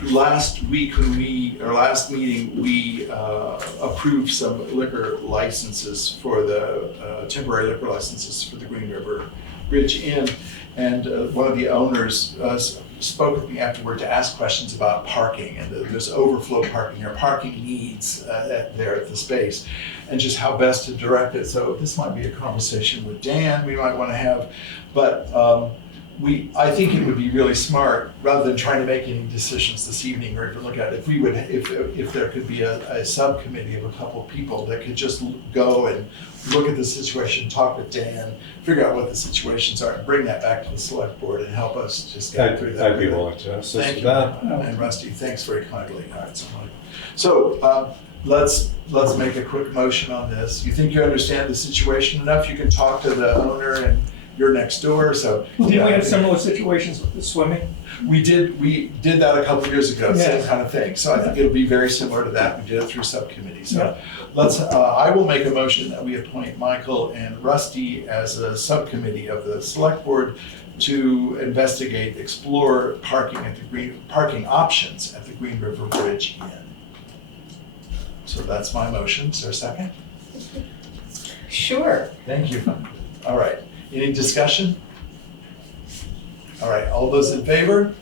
Last meeting, we approved some liquor licenses for the temporary liquor licenses for the Green River Bridge Inn, and one of the owners spoke with me afterward to ask questions about parking, and there's overflow parking or parking needs there at the space, and just how best to direct it. So this might be a conversation with Dan we might want to have, but I think it would be really smart, rather than trying to make any decisions this evening or even look at it, if there could be a subcommittee of a couple of people that could just go and look at the situation, talk with Dan, figure out what the situations are, and bring that back to the select board and help us just get through that. I'd be willing to assist Thank with you. that. And Rusty, thanks very kindly. All right, so let's make a quick motion on this. You think you understand the situation enough? You can talk to the owner, and you're next door, so. Did we have similar situations with the swimming? We did that a couple of years ago, same Yes. kind of thing. So I think it'll be very similar to that. We did it through subcommittee. So I will make a motion that we appoint Michael and Rusty as a subcommittee of the select board to investigate, explore parking options at the Green River Bridge Inn. So that's my motion. Is there a second? Sure. Thank you. All right. Any discussion? All right, all those in favor?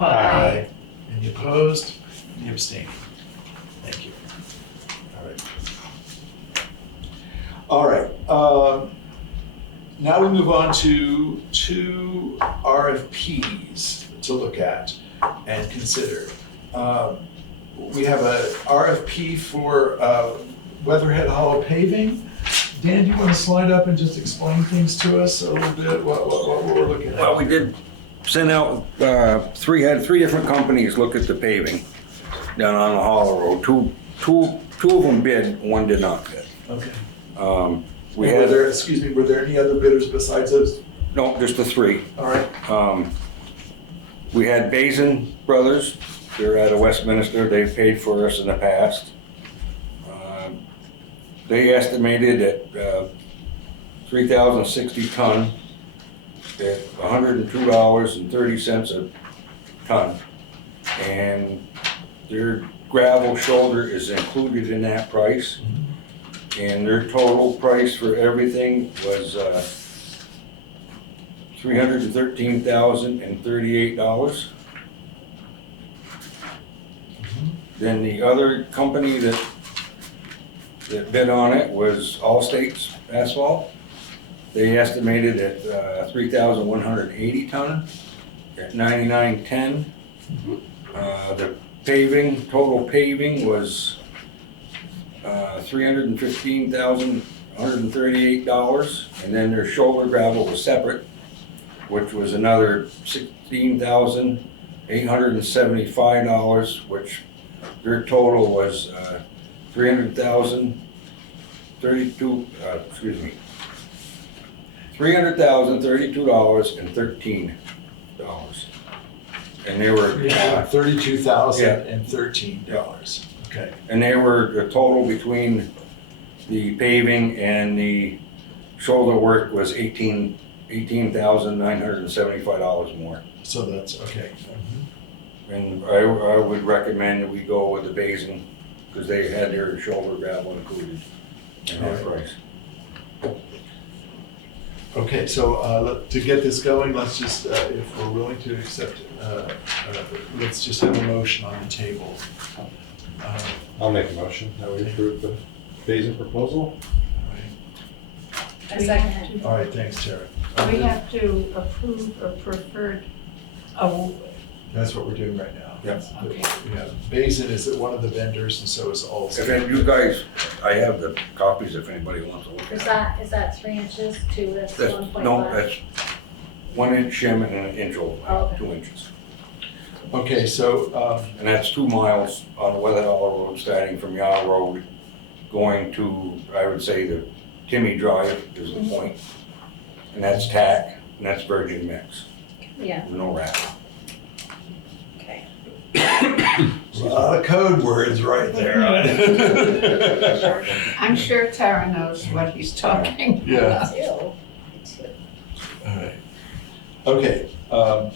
Aye. Any opposed? Any abstaining? Thank you. All right. Now we move on to 2 RFPs to look at and consider. We have a RFP for Weatherhead Hollow Paving. Dan, do you want to slide up and just explain things to us a little bit, what we're looking at? Well, we did send out, had three different companies look at the paving down on the Hollow Road. Two of them bid, one did not bid. Okay. Were there any other bidders besides those? No, just the 3. All right. We had Basin Brothers, they're out of Westminster, they've paid for us in the past. They estimated at 3,060 ton at $102.30 a ton. And their gravel shoulder is included in that price. And their total price for everything was $313,038. Then the other company that bid on it was Allstate's Asphalt. They estimated at 3,180 ton at $99.10. The total paving was $315,138, and then their shoulder gravel was separate, which was another $16,875, which their total was $300,032.13. And they were $32,013. Okay. And they were the total between the paving and the shoulder work was $18,975 more. So that's okay. And I would recommend that we go with the Basin because they had their shoulder gravel included in that price. Okay, so to get this going, let's just, if we're willing to accept, let's just have a motion on the table. I'll make a motion that we approve the Basin proposal. A second. All right, thanks, Tara. We have to approve a preferred award. That's what we're doing right now. Yep. Okay. Yeah, Basin is one of the vendors, and so is Allstate. If you guys, I have the copies if anybody wants to look at it. Is that 3 inches, 2 is That's, 1.5? no, that's 1 inch shim and an inch over, Oh, okay. 2 inches. Okay, so, And that's 2 miles on the Weatherhead Hollow Road, starting from Yard Road going to, I would say, the Timmy Drive is the point. And that's tack, and that's virgin mix. Yeah. No wrap. Okay. A lot of code words right there. I'm sure Tara knows what he's talking Yeah. about. Me too. All right. Okay. All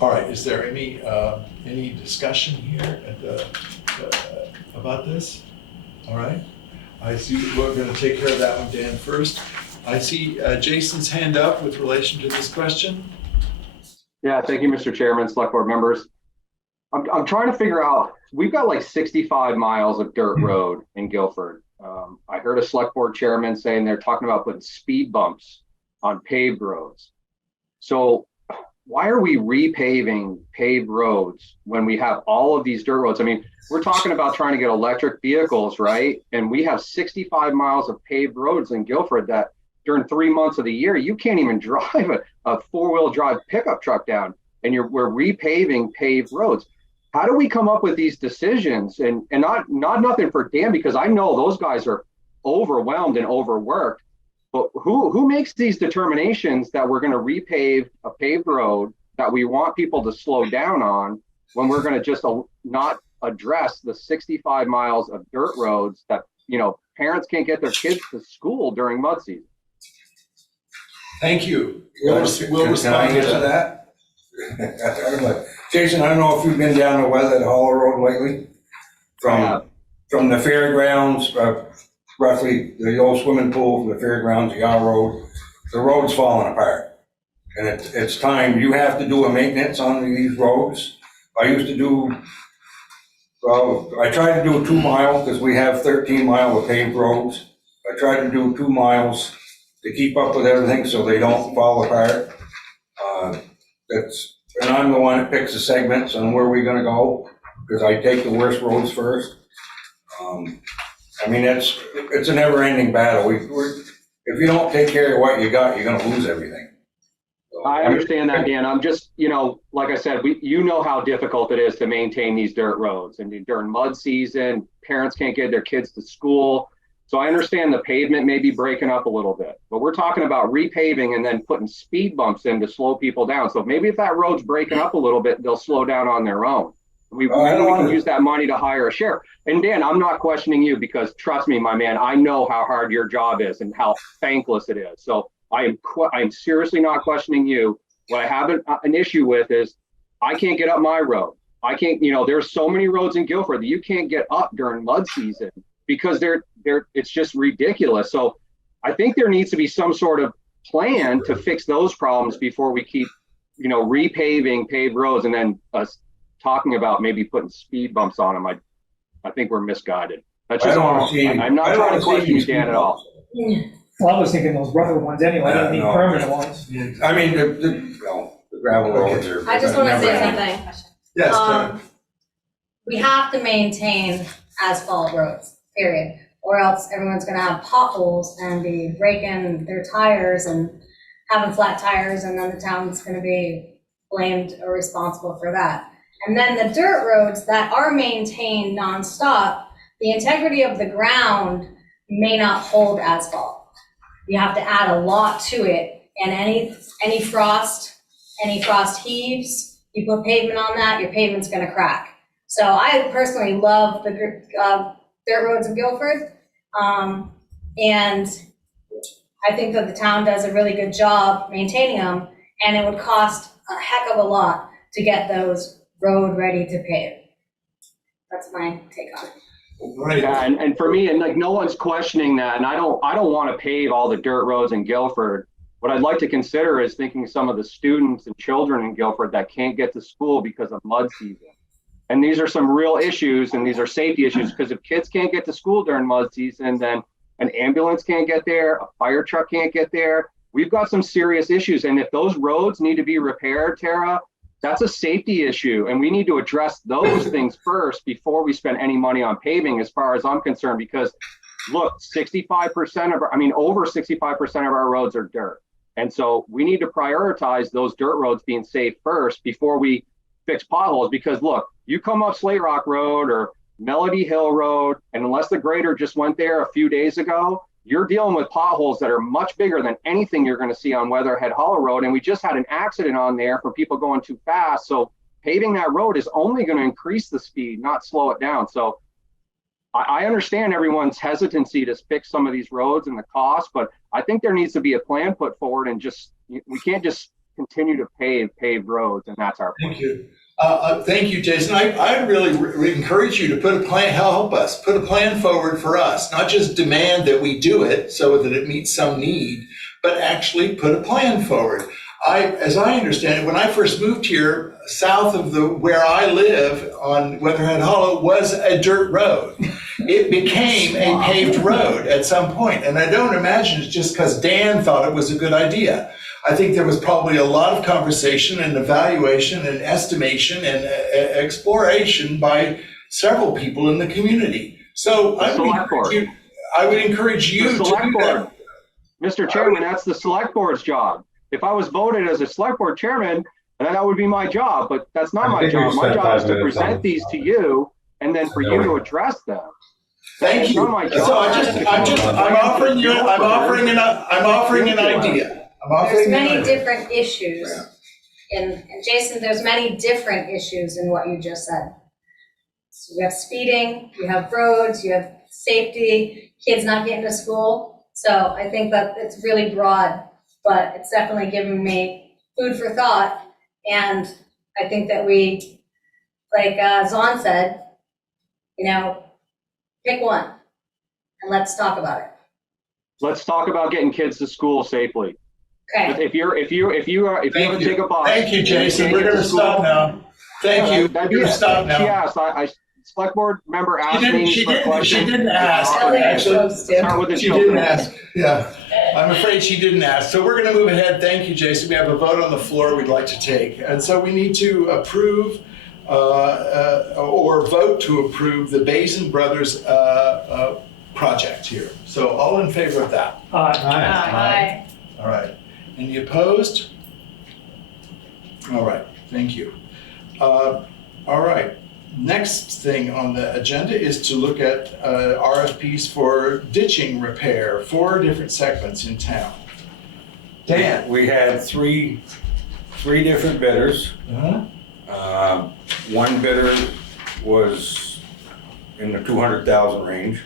right. Is there any discussion here about this? All right. I see we're going to take care of that one, Dan, first. I see Jason's hand up with relation to this question. Yeah, thank you, Mr. Chairman, Select Board members. I'm trying to figure out, we've got like 65 miles of dirt road in Guilford. I heard a Select Board chairman saying they're talking about putting speed bumps on paved roads. So why are we repaving paved roads when we have all of these dirt roads? I mean, we're talking about trying to get electric vehicles, right? And we have 65 miles of paved roads in Guilford that during 3 months of the year, you can't even drive a four-wheel drive pickup truck down, and we're repaving paved roads. How do we come up with these decisions? And not nothing for Dan, because I know those guys are overwhelmed and overworked, but who makes these determinations that we're going to repave a paved road that we want people to slow down on when we're going to just not address the 65 miles of dirt roads that, you know, parents can't get their kids to school during mud season? Thank you. Can I get to that? Jason, I don't know if you've been down the Weatherhead Hollow Road lately. From the fairgrounds, roughly the old swimming pool from the fairgrounds, the R Road, the road's falling apart. And it's time, you have to do a maintenance on these roads. I used to do, I tried to do 2 miles because we have 13 miles of paved roads. I tried to do 2 miles to keep up with everything so they don't fall apart. And I'm the one that picks the segments on where we're gonna go, because I take the worst roads first. I mean, it's a never-ending battle. If you don't take care of what you got, you're gonna lose everything. So, I understand that, Dan. I'm just, you know, like I said, you know how difficult it is to maintain these dirt roads. And during mud season, parents can't get their kids to school. So I understand the pavement may be breaking up a little bit, but we're talking about repaving and then putting speed bumps in to slow people down. So maybe if that road's breaking up a little bit, they'll slow down on their own. We can use that money to hire a sheriff. And Dan, I'm not questioning you, because trust me, my man, I know how hard your job is and how thankless it is. So I'm seriously not questioning you. What I have an issue with is I can't get up my road. I can't, you know, there's so many roads in Guilford that you can't get up during mud season because it's just ridiculous. So I think there needs to be some sort of plan to fix those problems before we keep, you know, repaving paved roads and then us talking about maybe putting speed bumps on them. I think we're misguided. That's just all. I'm not trying to question you, Dan, at all. Well, I was thinking those rougher ones anyway, I didn't mean permanent ones. I mean, the gravel roads are. I just want to say something. Yes, we have to maintain asphalt roads, period. Or else everyone's gonna have potholes and be breaking their tires and having flat tires, and then the town's gonna be blamed or responsible for that. And then the dirt roads that are maintained nonstop, the integrity of the ground may not hold asphalt. You have to add a lot to it, and any frost heaves, you put pavement on that, your pavement's gonna crack. So I personally love the dirt roads in Guilford, and I think that the town does a really good job maintaining them, and it would cost a heck of a lot to get those road ready to pave. That's my take on it. Right. Yeah, and for me, and like no one's questioning that, and I don't want to pave all the dirt roads in Guilford. What I'd like to consider is thinking some of the students and children in Guilford that can't get to school because of mud season. And these are some real issues, and these are safety issues, because if kids can't get to school during mud season, then an ambulance can't get there, a fire truck can't get there. We've got some serious issues, and if those roads need to be repaired, Tara, that's a safety issue, and we need to address those things first before we spend any money on paving, as far as I'm concerned, because look, over 65% of our roads are dirt. And so we need to prioritize those dirt roads being safe first before we fix potholes, because look, you come up Slate Rock Road or Melody Hill Road, and unless the grader just went there a few days ago, you're dealing with potholes that are much bigger than anything you're going to see on Weatherhead Hollow Road. And we just had an accident on there for people going too fast. So paving that road is only going to increase the speed, not slow it down. So I understand everyone's hesitancy to fix some of these roads and the cost, but I think there needs to be a plan put forward, and we can't just continue to pave roads, and that's our plan. Thank you. Thank you, Jason. I really encourage you to put a plan, help us, put a plan forward for us, not just demand that we do it so that it meets some need, but actually put a plan forward. As I understand it, when I first moved here, south of where I live on Weatherhead Hollow was a dirt road. It became a paved road at some point, and I don't imagine it's just because Dan thought it was a good idea. I think there was probably a lot of conversation and evaluation and estimation and exploration by several people in the community. So I would encourage you to do that. Mr. Chairman, that's the select board's job. If I was voted as a select board chairman, then that would be my job, but that's not my job. My job is to present these to you and then for you to address them. Thank you. So I'm offering an idea. There's many different issues, and Jason, there's many different issues in what you just said. So you have speeding, you have roads, you have safety, kids not getting to school. So I think that it's really broad, but it's definitely given me food for thought. And I think that we, like Zon said, pick one and let's talk about it. Let's talk about getting kids to school safely. Okay. If you ever take a bus. Thank you, Jason. We're going to stop now. Thank you. We're going to stop now. Yes, select board member asked me. She didn't ask. Actually, she didn't ask. Yeah, I'm afraid she didn't ask. So we're going to move ahead. Thank you, Jason. We have a vote on the floor we'd like to take, and so we need to approve or vote to approve the Basin Brothers project here. So all in favor of that? Aye. All right. Any opposed? All right. Thank you. All right. Next thing on the agenda is to look at RFPs for ditching repair, 4 different segments in town. Dan. We had three different bidders. One bidder was in the 200,000 range.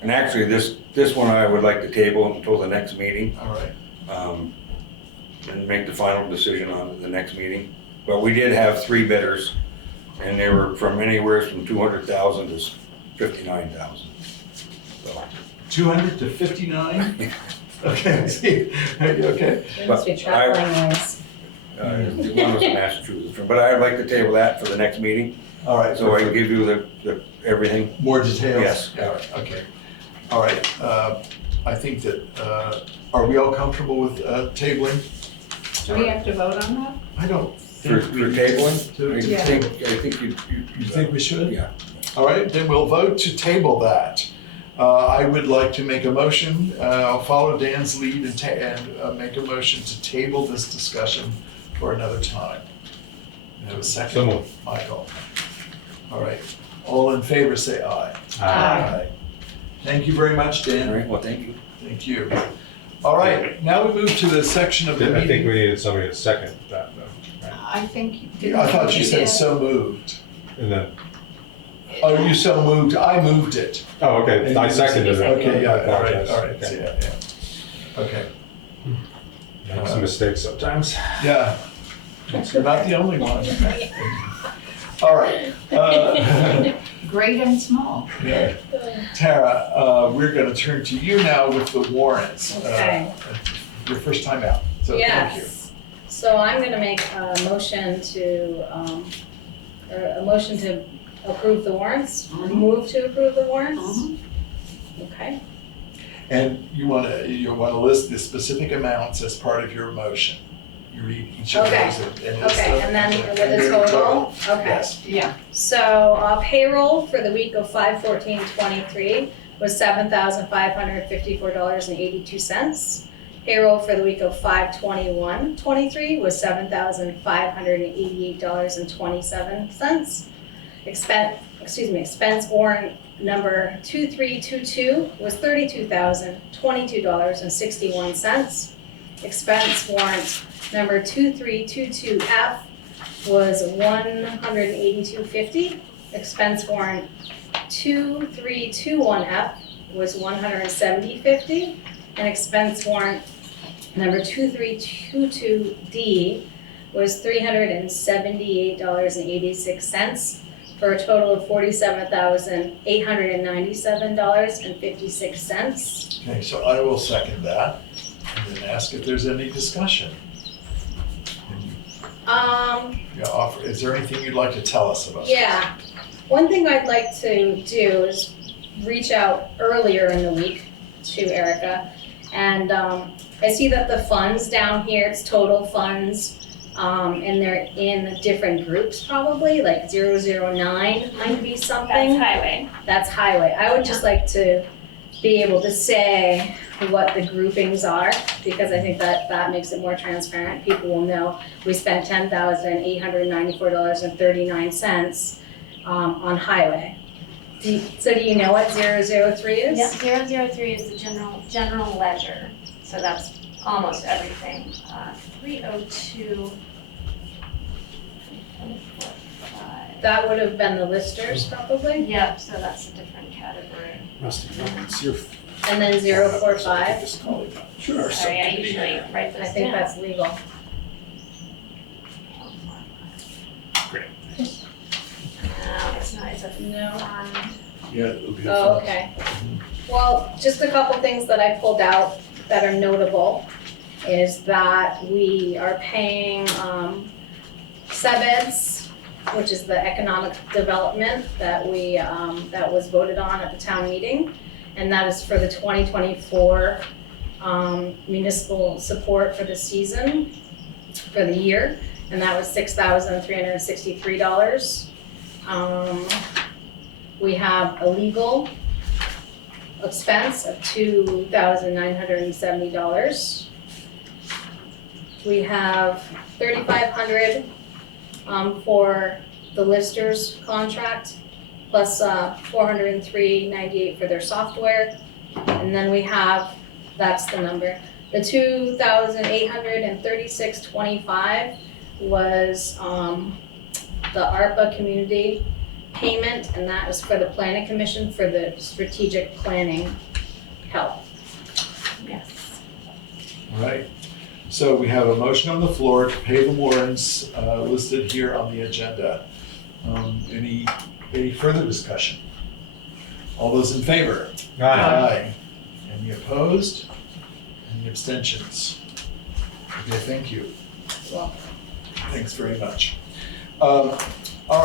And actually this one I would like to table until the next meeting. All right. And make the final decision on the next meeting. But we did have 3 bidders, and they were from anywhere from 200,000 to 59,000. So 200 to 59? Okay, I see. Okay. There must be traveling noise. One was in Massachusetts, but I'd like to table that for the next meeting. All right. So I can give you the everything. More details? Yes. All right. Okay. All right. I think that, are we all comfortable with tabling? Do we have to vote on that? I don't For think we tabling? Yeah. I think you think we should? Yeah. All right, then we'll vote to table that. I would like to make a motion. I'll follow Dan's lead and make a motion to table this discussion for another time. And have a second, Michael. All right, all in favor say aye. Aye. Thank you very much, Dan. All right, well, thank you. Thank you. All right, now we move to the section of the meeting. I think we needed somebody to second that though. Right? I think. I thought you said so moved. And then, Oh, you so moved, I moved it. oh, okay, I seconded it. Okay, yeah, I all right, apologize. all right, Okay. yeah. Okay, Make some mistakes sometimes. yeah. You're not the only one. All right. Great and small. Yeah. Tara, we're gonna turn to you now with the warrants. Okay. Your first time out, so thank you. Yes. So I'm gonna make a motion to approve the warrants, move to approve the warrants. Okay. And you wanna list the specific amounts as part of your motion. You read each of Okay. those and Okay, and then the total, okay. Yes. Yeah. So payroll for the week of 5/14/23 was $7,554.82. Payroll for the week of 5/21/23 was $7,588.27. expense warrant number 2322 was $32,022.61. Expense warrant number 2322F was $182.50. Expense warrant 2321F was $170.50. And expense warrant number 2322D was $378.86 for a total of $47,897.56. Okay, so I will second that and then ask if there's any discussion. Is there anything you'd like to tell us about? Yeah, one thing I'd like to do is reach out earlier in the week to Erica. And I see that the funds down here, it's total funds, and they're in different groups probably, like 009 might be something. That's highway. That's highway. I would just like to be able to say what the groupings are, because I think that makes it more transparent. People will know we spent $10,894.39 on highway. So do you know what 003 is? Yep, 003 is the general ledger, so that's almost everything. 302. That would have been the listers probably. Yep, so that's a different category. And then 045. Sure. Sorry, I usually write I this think down. that's legal. Great. No, it's not, it's a fund. Yeah, it'll be a Oh, fun. okay. Well, just a couple things that I pulled out that are notable is that we are paying Segments, which is the economic development that we that was voted on at the town meeting, and that is for the 2024 municipal support for the season, for the year, and that was $6,363. We have a legal expense of $2,970. We have $3,500 for the listers contract, plus $403.98 for their software. And then we have, that's the number, the $2,836.25 was the ARPA community payment, and that was for the planning commission for the strategic planning help. Yes. All right. So we have a motion on the floor to pay the warrants listed here on the agenda. Any further discussion? All those in favor? Aye. Any opposed? Any abstentions? Okay, thank you. Well, Thanks very much. All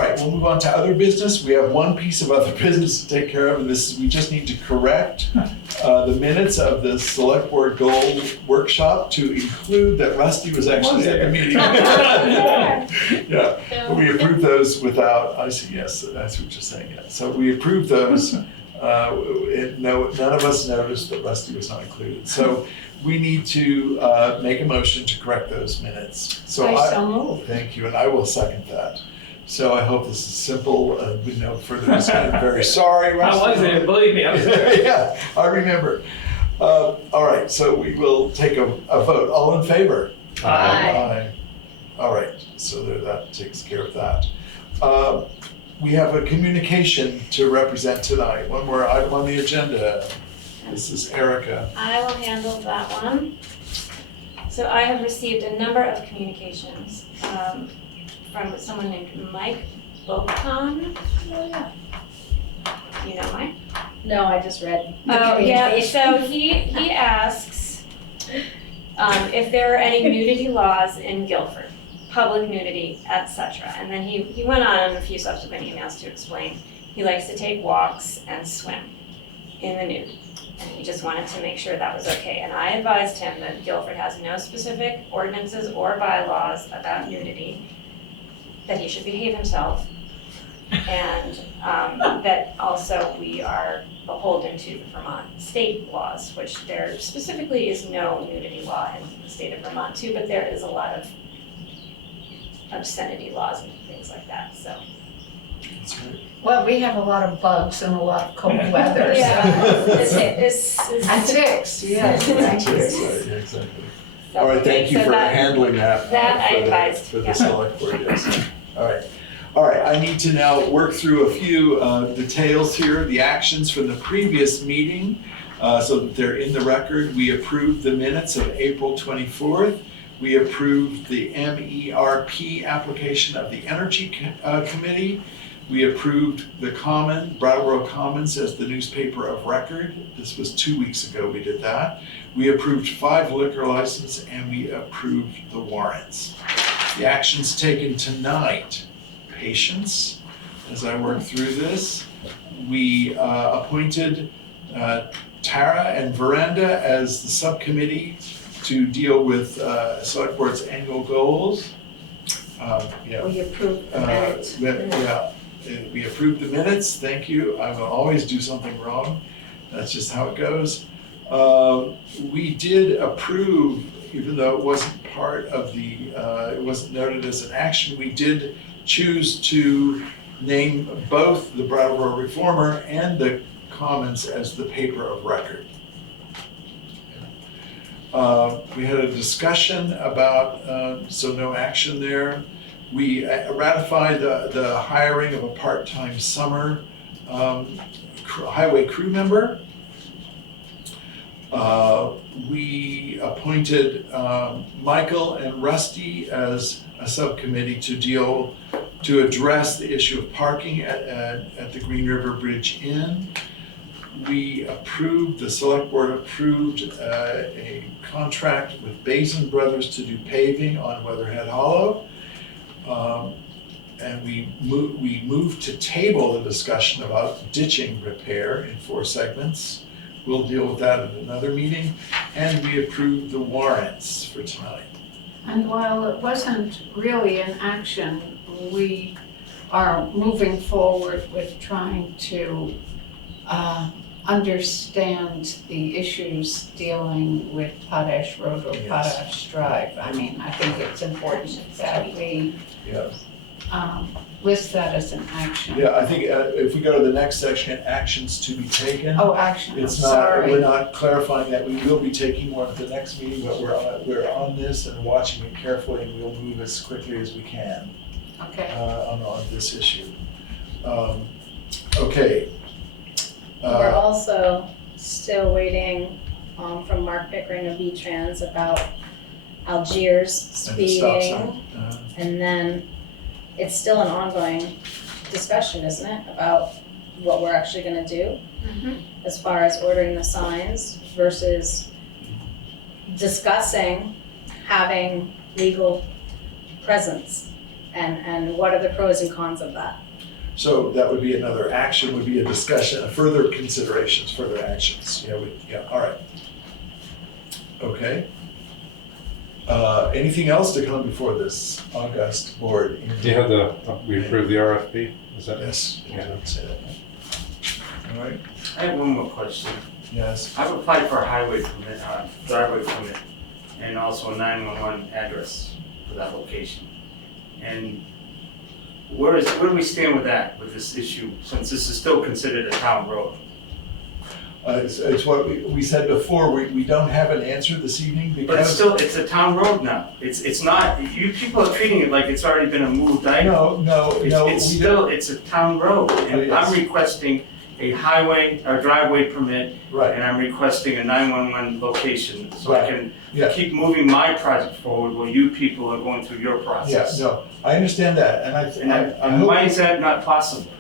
right, we'll move on to other business. We have one piece of other business to take care of, and this is we just need to correct the minutes of the Selectboard Goal workshop to include that Rusty was actually at the meeting. Yeah, we approved those without, I see, yes, that's what you're saying, yeah. So we approved those. None of us noticed that Rusty was not included. So we need to make a motion to correct those minutes. I so move. Thank you, and I will second that. So I hope this is simple, with no further discussion. I'm very sorry, Rusty. How was it? Believe me, I was there. Yeah, I remember. All right, so we will take a vote. All in favor? Aye. All right, so that takes care of that. We have a communication to represent tonight. One more item on the agenda. This is Erica. I will handle that one. So I have received a number of communications from someone named Mike Bocon. You know Mike? no, I just read. the Oh, yeah, communication. so he asks if there are any nudity laws in Guilford, public nudity, etc. And then he went on in a few subsequent emails to explain he likes to take walks and swim in the nude. And he just wanted to make sure that was okay. And I advised him that Guilford has no specific ordinances or bylaws about nudity, that he should behave himself, and that also we are beholden to the Vermont state laws, which there specifically is no nudity law in the state of Vermont too, but there is a lot of obscenity laws and things like that, so That's right. Well, we have a lot of bugs and a lot of cold weather. so- And ticks, yes, thank you. Yeah, exactly. All right, thank you So for that- handling that. that I for the- advised, For the yeah. select board, yes. All right. All right, I need to now work through a few details here, the actions from the previous meeting, so that they're in the record. We approved the minutes of April 24th. We approved the MERP application of the Energy Committee. We approved the Brattleboro Commons as the newspaper of record. This was 2 weeks ago we did that. We approved 5 liquor licenses and we approved the warrants. The actions taken tonight, patience, as I work through this. We appointed Tara and Veranda as the subcommittee to deal with Select Board's annual goals. Yeah. We approved the minutes. We approved the minutes, thank you. I will always do something wrong. That's just how it goes. We did approve, even though it wasn't part of the, it wasn't noted as an action, we did choose to name both the Brattleboro Reformer and the Commons as the paper of record. We had a discussion about, so no action there. We ratified the hiring of a part-time summer highway crew member. We appointed Michael and Rusty as a subcommittee to address the issue of parking at the Green River Bridge Inn. The select board approved a contract with Basin Brothers to do paving on Weatherhead Hollow. And we moved to table the discussion about ditching repair in 4 segments. We'll deal with that at another meeting. And we approved the warrants for tonight. And while it wasn't really an action, we are moving forward with trying to understand the issues dealing with Potash Road or Potash Drive. I mean, I think it's important that we list that as an action. Yeah, I think if we go to the next section, actions to be taken. Oh, action, It's sorry. we're not clarifying that. We will be taking one at the next meeting, but we're on this and watching it carefully, and we'll move as quickly as we can Okay. on this issue. Okay. We're also still waiting from Mark Pickering of V-Trans about Algiers And the stop speeding. sign. And then it's still an ongoing discussion, isn't it, about what we're actually gonna do as far as ordering the signs versus discussing having legal presence and what are the pros and cons of that? So that would be another action, would be a discussion, a further considerations, further actions. All right. Okay. Anything else to come before this August board? Do you have we approved the RFP? Is that? Yes. Yeah. I'd say that. All right. I have one more question. Yes. I've applied for a highway permit, driveway permit, and also a 911 address for that location. And where do we stand with that, with this issue, since this is still considered a town road? It's what we said before, we don't have an answer this evening because. But it's a town road now. It's not, you people are treating it like it's already been a moved item. No. It's a town road, and yes. I'm requesting a highway, or driveway permit, Right. and I'm requesting a 911 location, so I Right. can keep moving my project forward while you people are going through your process. Yeah, no, I understand that, and And why is that not possible?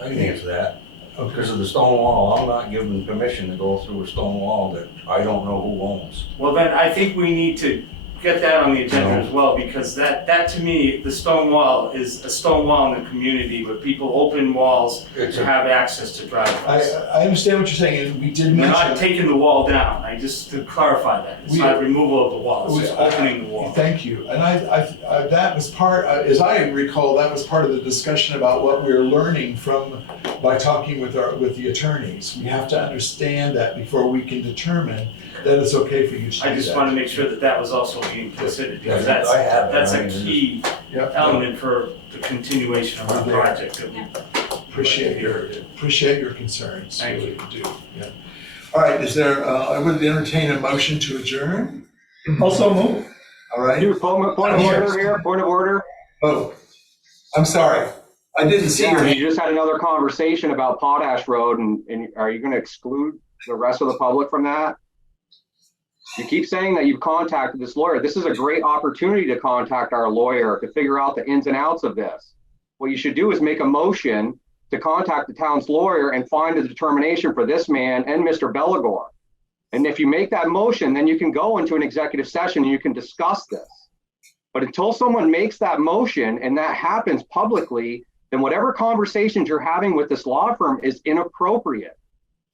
I can answer that. Because of the stone wall, I'm not given permission to go through a stone wall that I don't know who owns. Well, then I think we need to get that on the agenda as well, because that to me, the stone wall is a stone wall in the community where people open walls to have access to driveways. I understand what you're saying, and we did We're mention. not taking the wall down, just to clarify that, it's not removal of the wall, it's just opening the wall. Thank you, and that was part, as I recall, that was part of the discussion about what we're learning by talking with the attorneys. We have to understand that before we can determine that it's okay for you to do that. I just want to make sure that was also being considered, because Yeah, I have it. that's I a mean, key element for the continuation of our project. That we Appreciate your concerns. Thank you. Do. Yeah. All right, is there, I would entertain a motion to adjourn. Also move. All right. Dude, point of order here, point of order. Oh, I'm sorry. I didn't see your hand. You just had another conversation about Potash Road, and are you going to exclude the rest of the public from that? You keep saying that you've contacted this lawyer. This is a great opportunity to contact our lawyer to figure out the ins and outs of this. What you should do is make a motion to contact the town's lawyer and find a determination for this man and Mr. Belagore. And if you make that motion, then you can go into an executive session and you can discuss this. But until someone makes that motion and that happens publicly, then whatever conversations you're having with this law firm is inappropriate.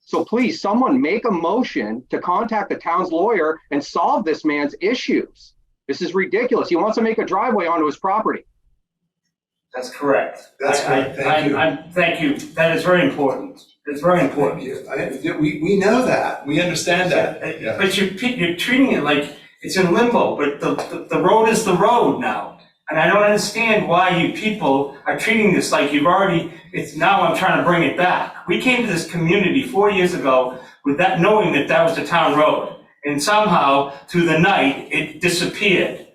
So please, someone make a motion to contact the town's lawyer and solve this man's issues. This is ridiculous. He wants to make a driveway onto his property. That's correct. That's great. Thank you. Thank you. That is very important. It's very important. Thank you. We know that. We understand that. Yeah. But you're treating it like it's in limbo, but the road is the road now. And I don't understand why you people are treating this like you've already, now I'm trying to bring it back. We came to this community 4 years ago with that, knowing that that was the town road. And somehow, through the night, it disappeared.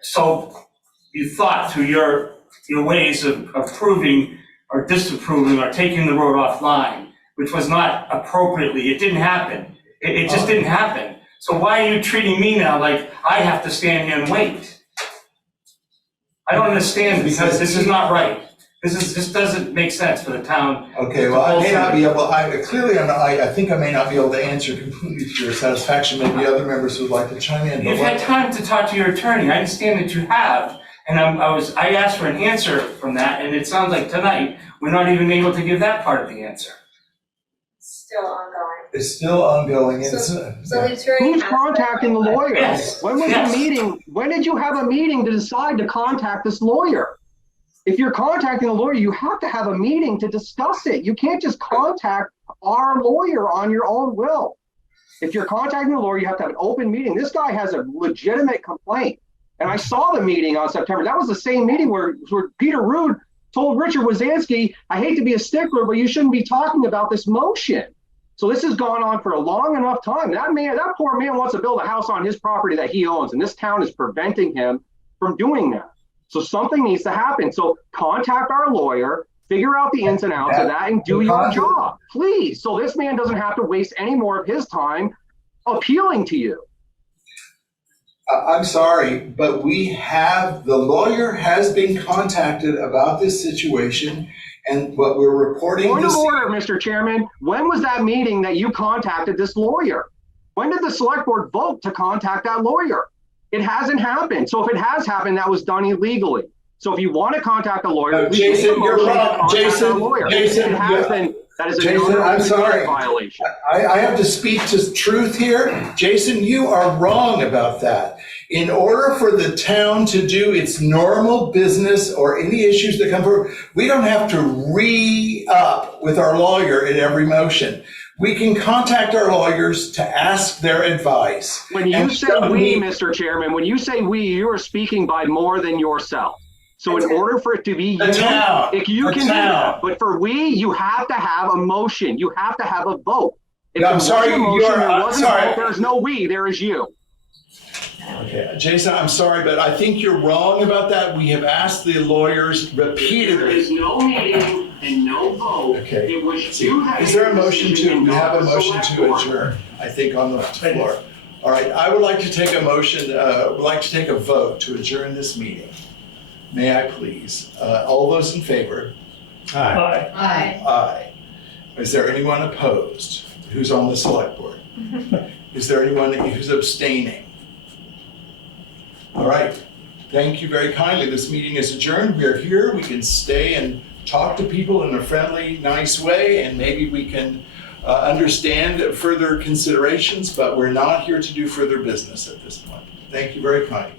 So you thought through your ways of approving or disapproving or taking the road offline, which was not appropriately, it didn't happen. It just didn't happen. So why are you treating me now like I have to stand here and wait? I don't understand, because this is not right. This doesn't make sense for the town. Okay, well, I may not be able, I think I may not be able to answer completely to your satisfaction. Maybe other members would like to chime in. You've had time to talk to your attorney. I understand that you have. And I asked for an answer from that, and it sounds like tonight, we're not even able to give that part of the answer. Still ongoing. It's still ongoing. So the attorney Who's contacting the lawyer? Yes. When was the meeting? When did you have a meeting to decide to contact this lawyer? If you're contacting a lawyer, you have to have a meeting to discuss it. You can't just contact our lawyer on your own will. If you're contacting a lawyer, you have to have an open meeting. This guy has a legitimate complaint. And I saw the meeting on September. That was the same meeting where Peter Rood told Richard Wazansky, I hate to be a stickler, but you shouldn't be talking about this motion. So this has gone on for a long enough time. That poor man wants to build a house on his property that he owns, and this town is preventing him from doing that. So something needs to happen. So contact our lawyer, figure out the ins and outs of that, and do your job, please. So this man doesn't have to waste any more of his time appealing to you. I'm sorry, but the lawyer has been contacted about this situation, and what we're reporting. Point of order, Mr. Chairman. When was that meeting that you contacted this lawyer? When did the select board vote to contact that lawyer? It hasn't happened. So if it has happened, that was done illegally. So if you want to contact a lawyer, Jason, you're wrong. Jason, that is a Jason, I'm sorry. Violation. I have to speak to truth here. Jason, you are wrong about that. In order for the town to do its normal business or any issues that come forward, we don't have to re-up with our lawyer at every motion. We can contact our lawyers to ask their advice. When you say we, Mr. Chairman, when you say we, you are speaking by more than yourself. So in order for it to be you, if you can do that, but for we, you have to have a motion. You have to have a vote. If I'm sorry, there's no we, there is you. Okay, Jason, I'm sorry, but I think you're wrong about that. We have asked the lawyers repeatedly. There is no meeting and no vote. Okay. It was you. Is there a motion we have a motion to adjourn, I think, on the floor. All right, I would like to take a motion, would like to take a vote to adjourn this meeting. May I please? All those in favor? Aye. Aye. Aye. Is there anyone opposed? Who's on the select board? Is there anyone who's abstaining? All right. Thank you very kindly. This meeting is adjourned. We are here. We can stay and talk to people in a friendly, nice way, and maybe we can understand further considerations, but we're not here to do further business at this point. Thank you very kindly.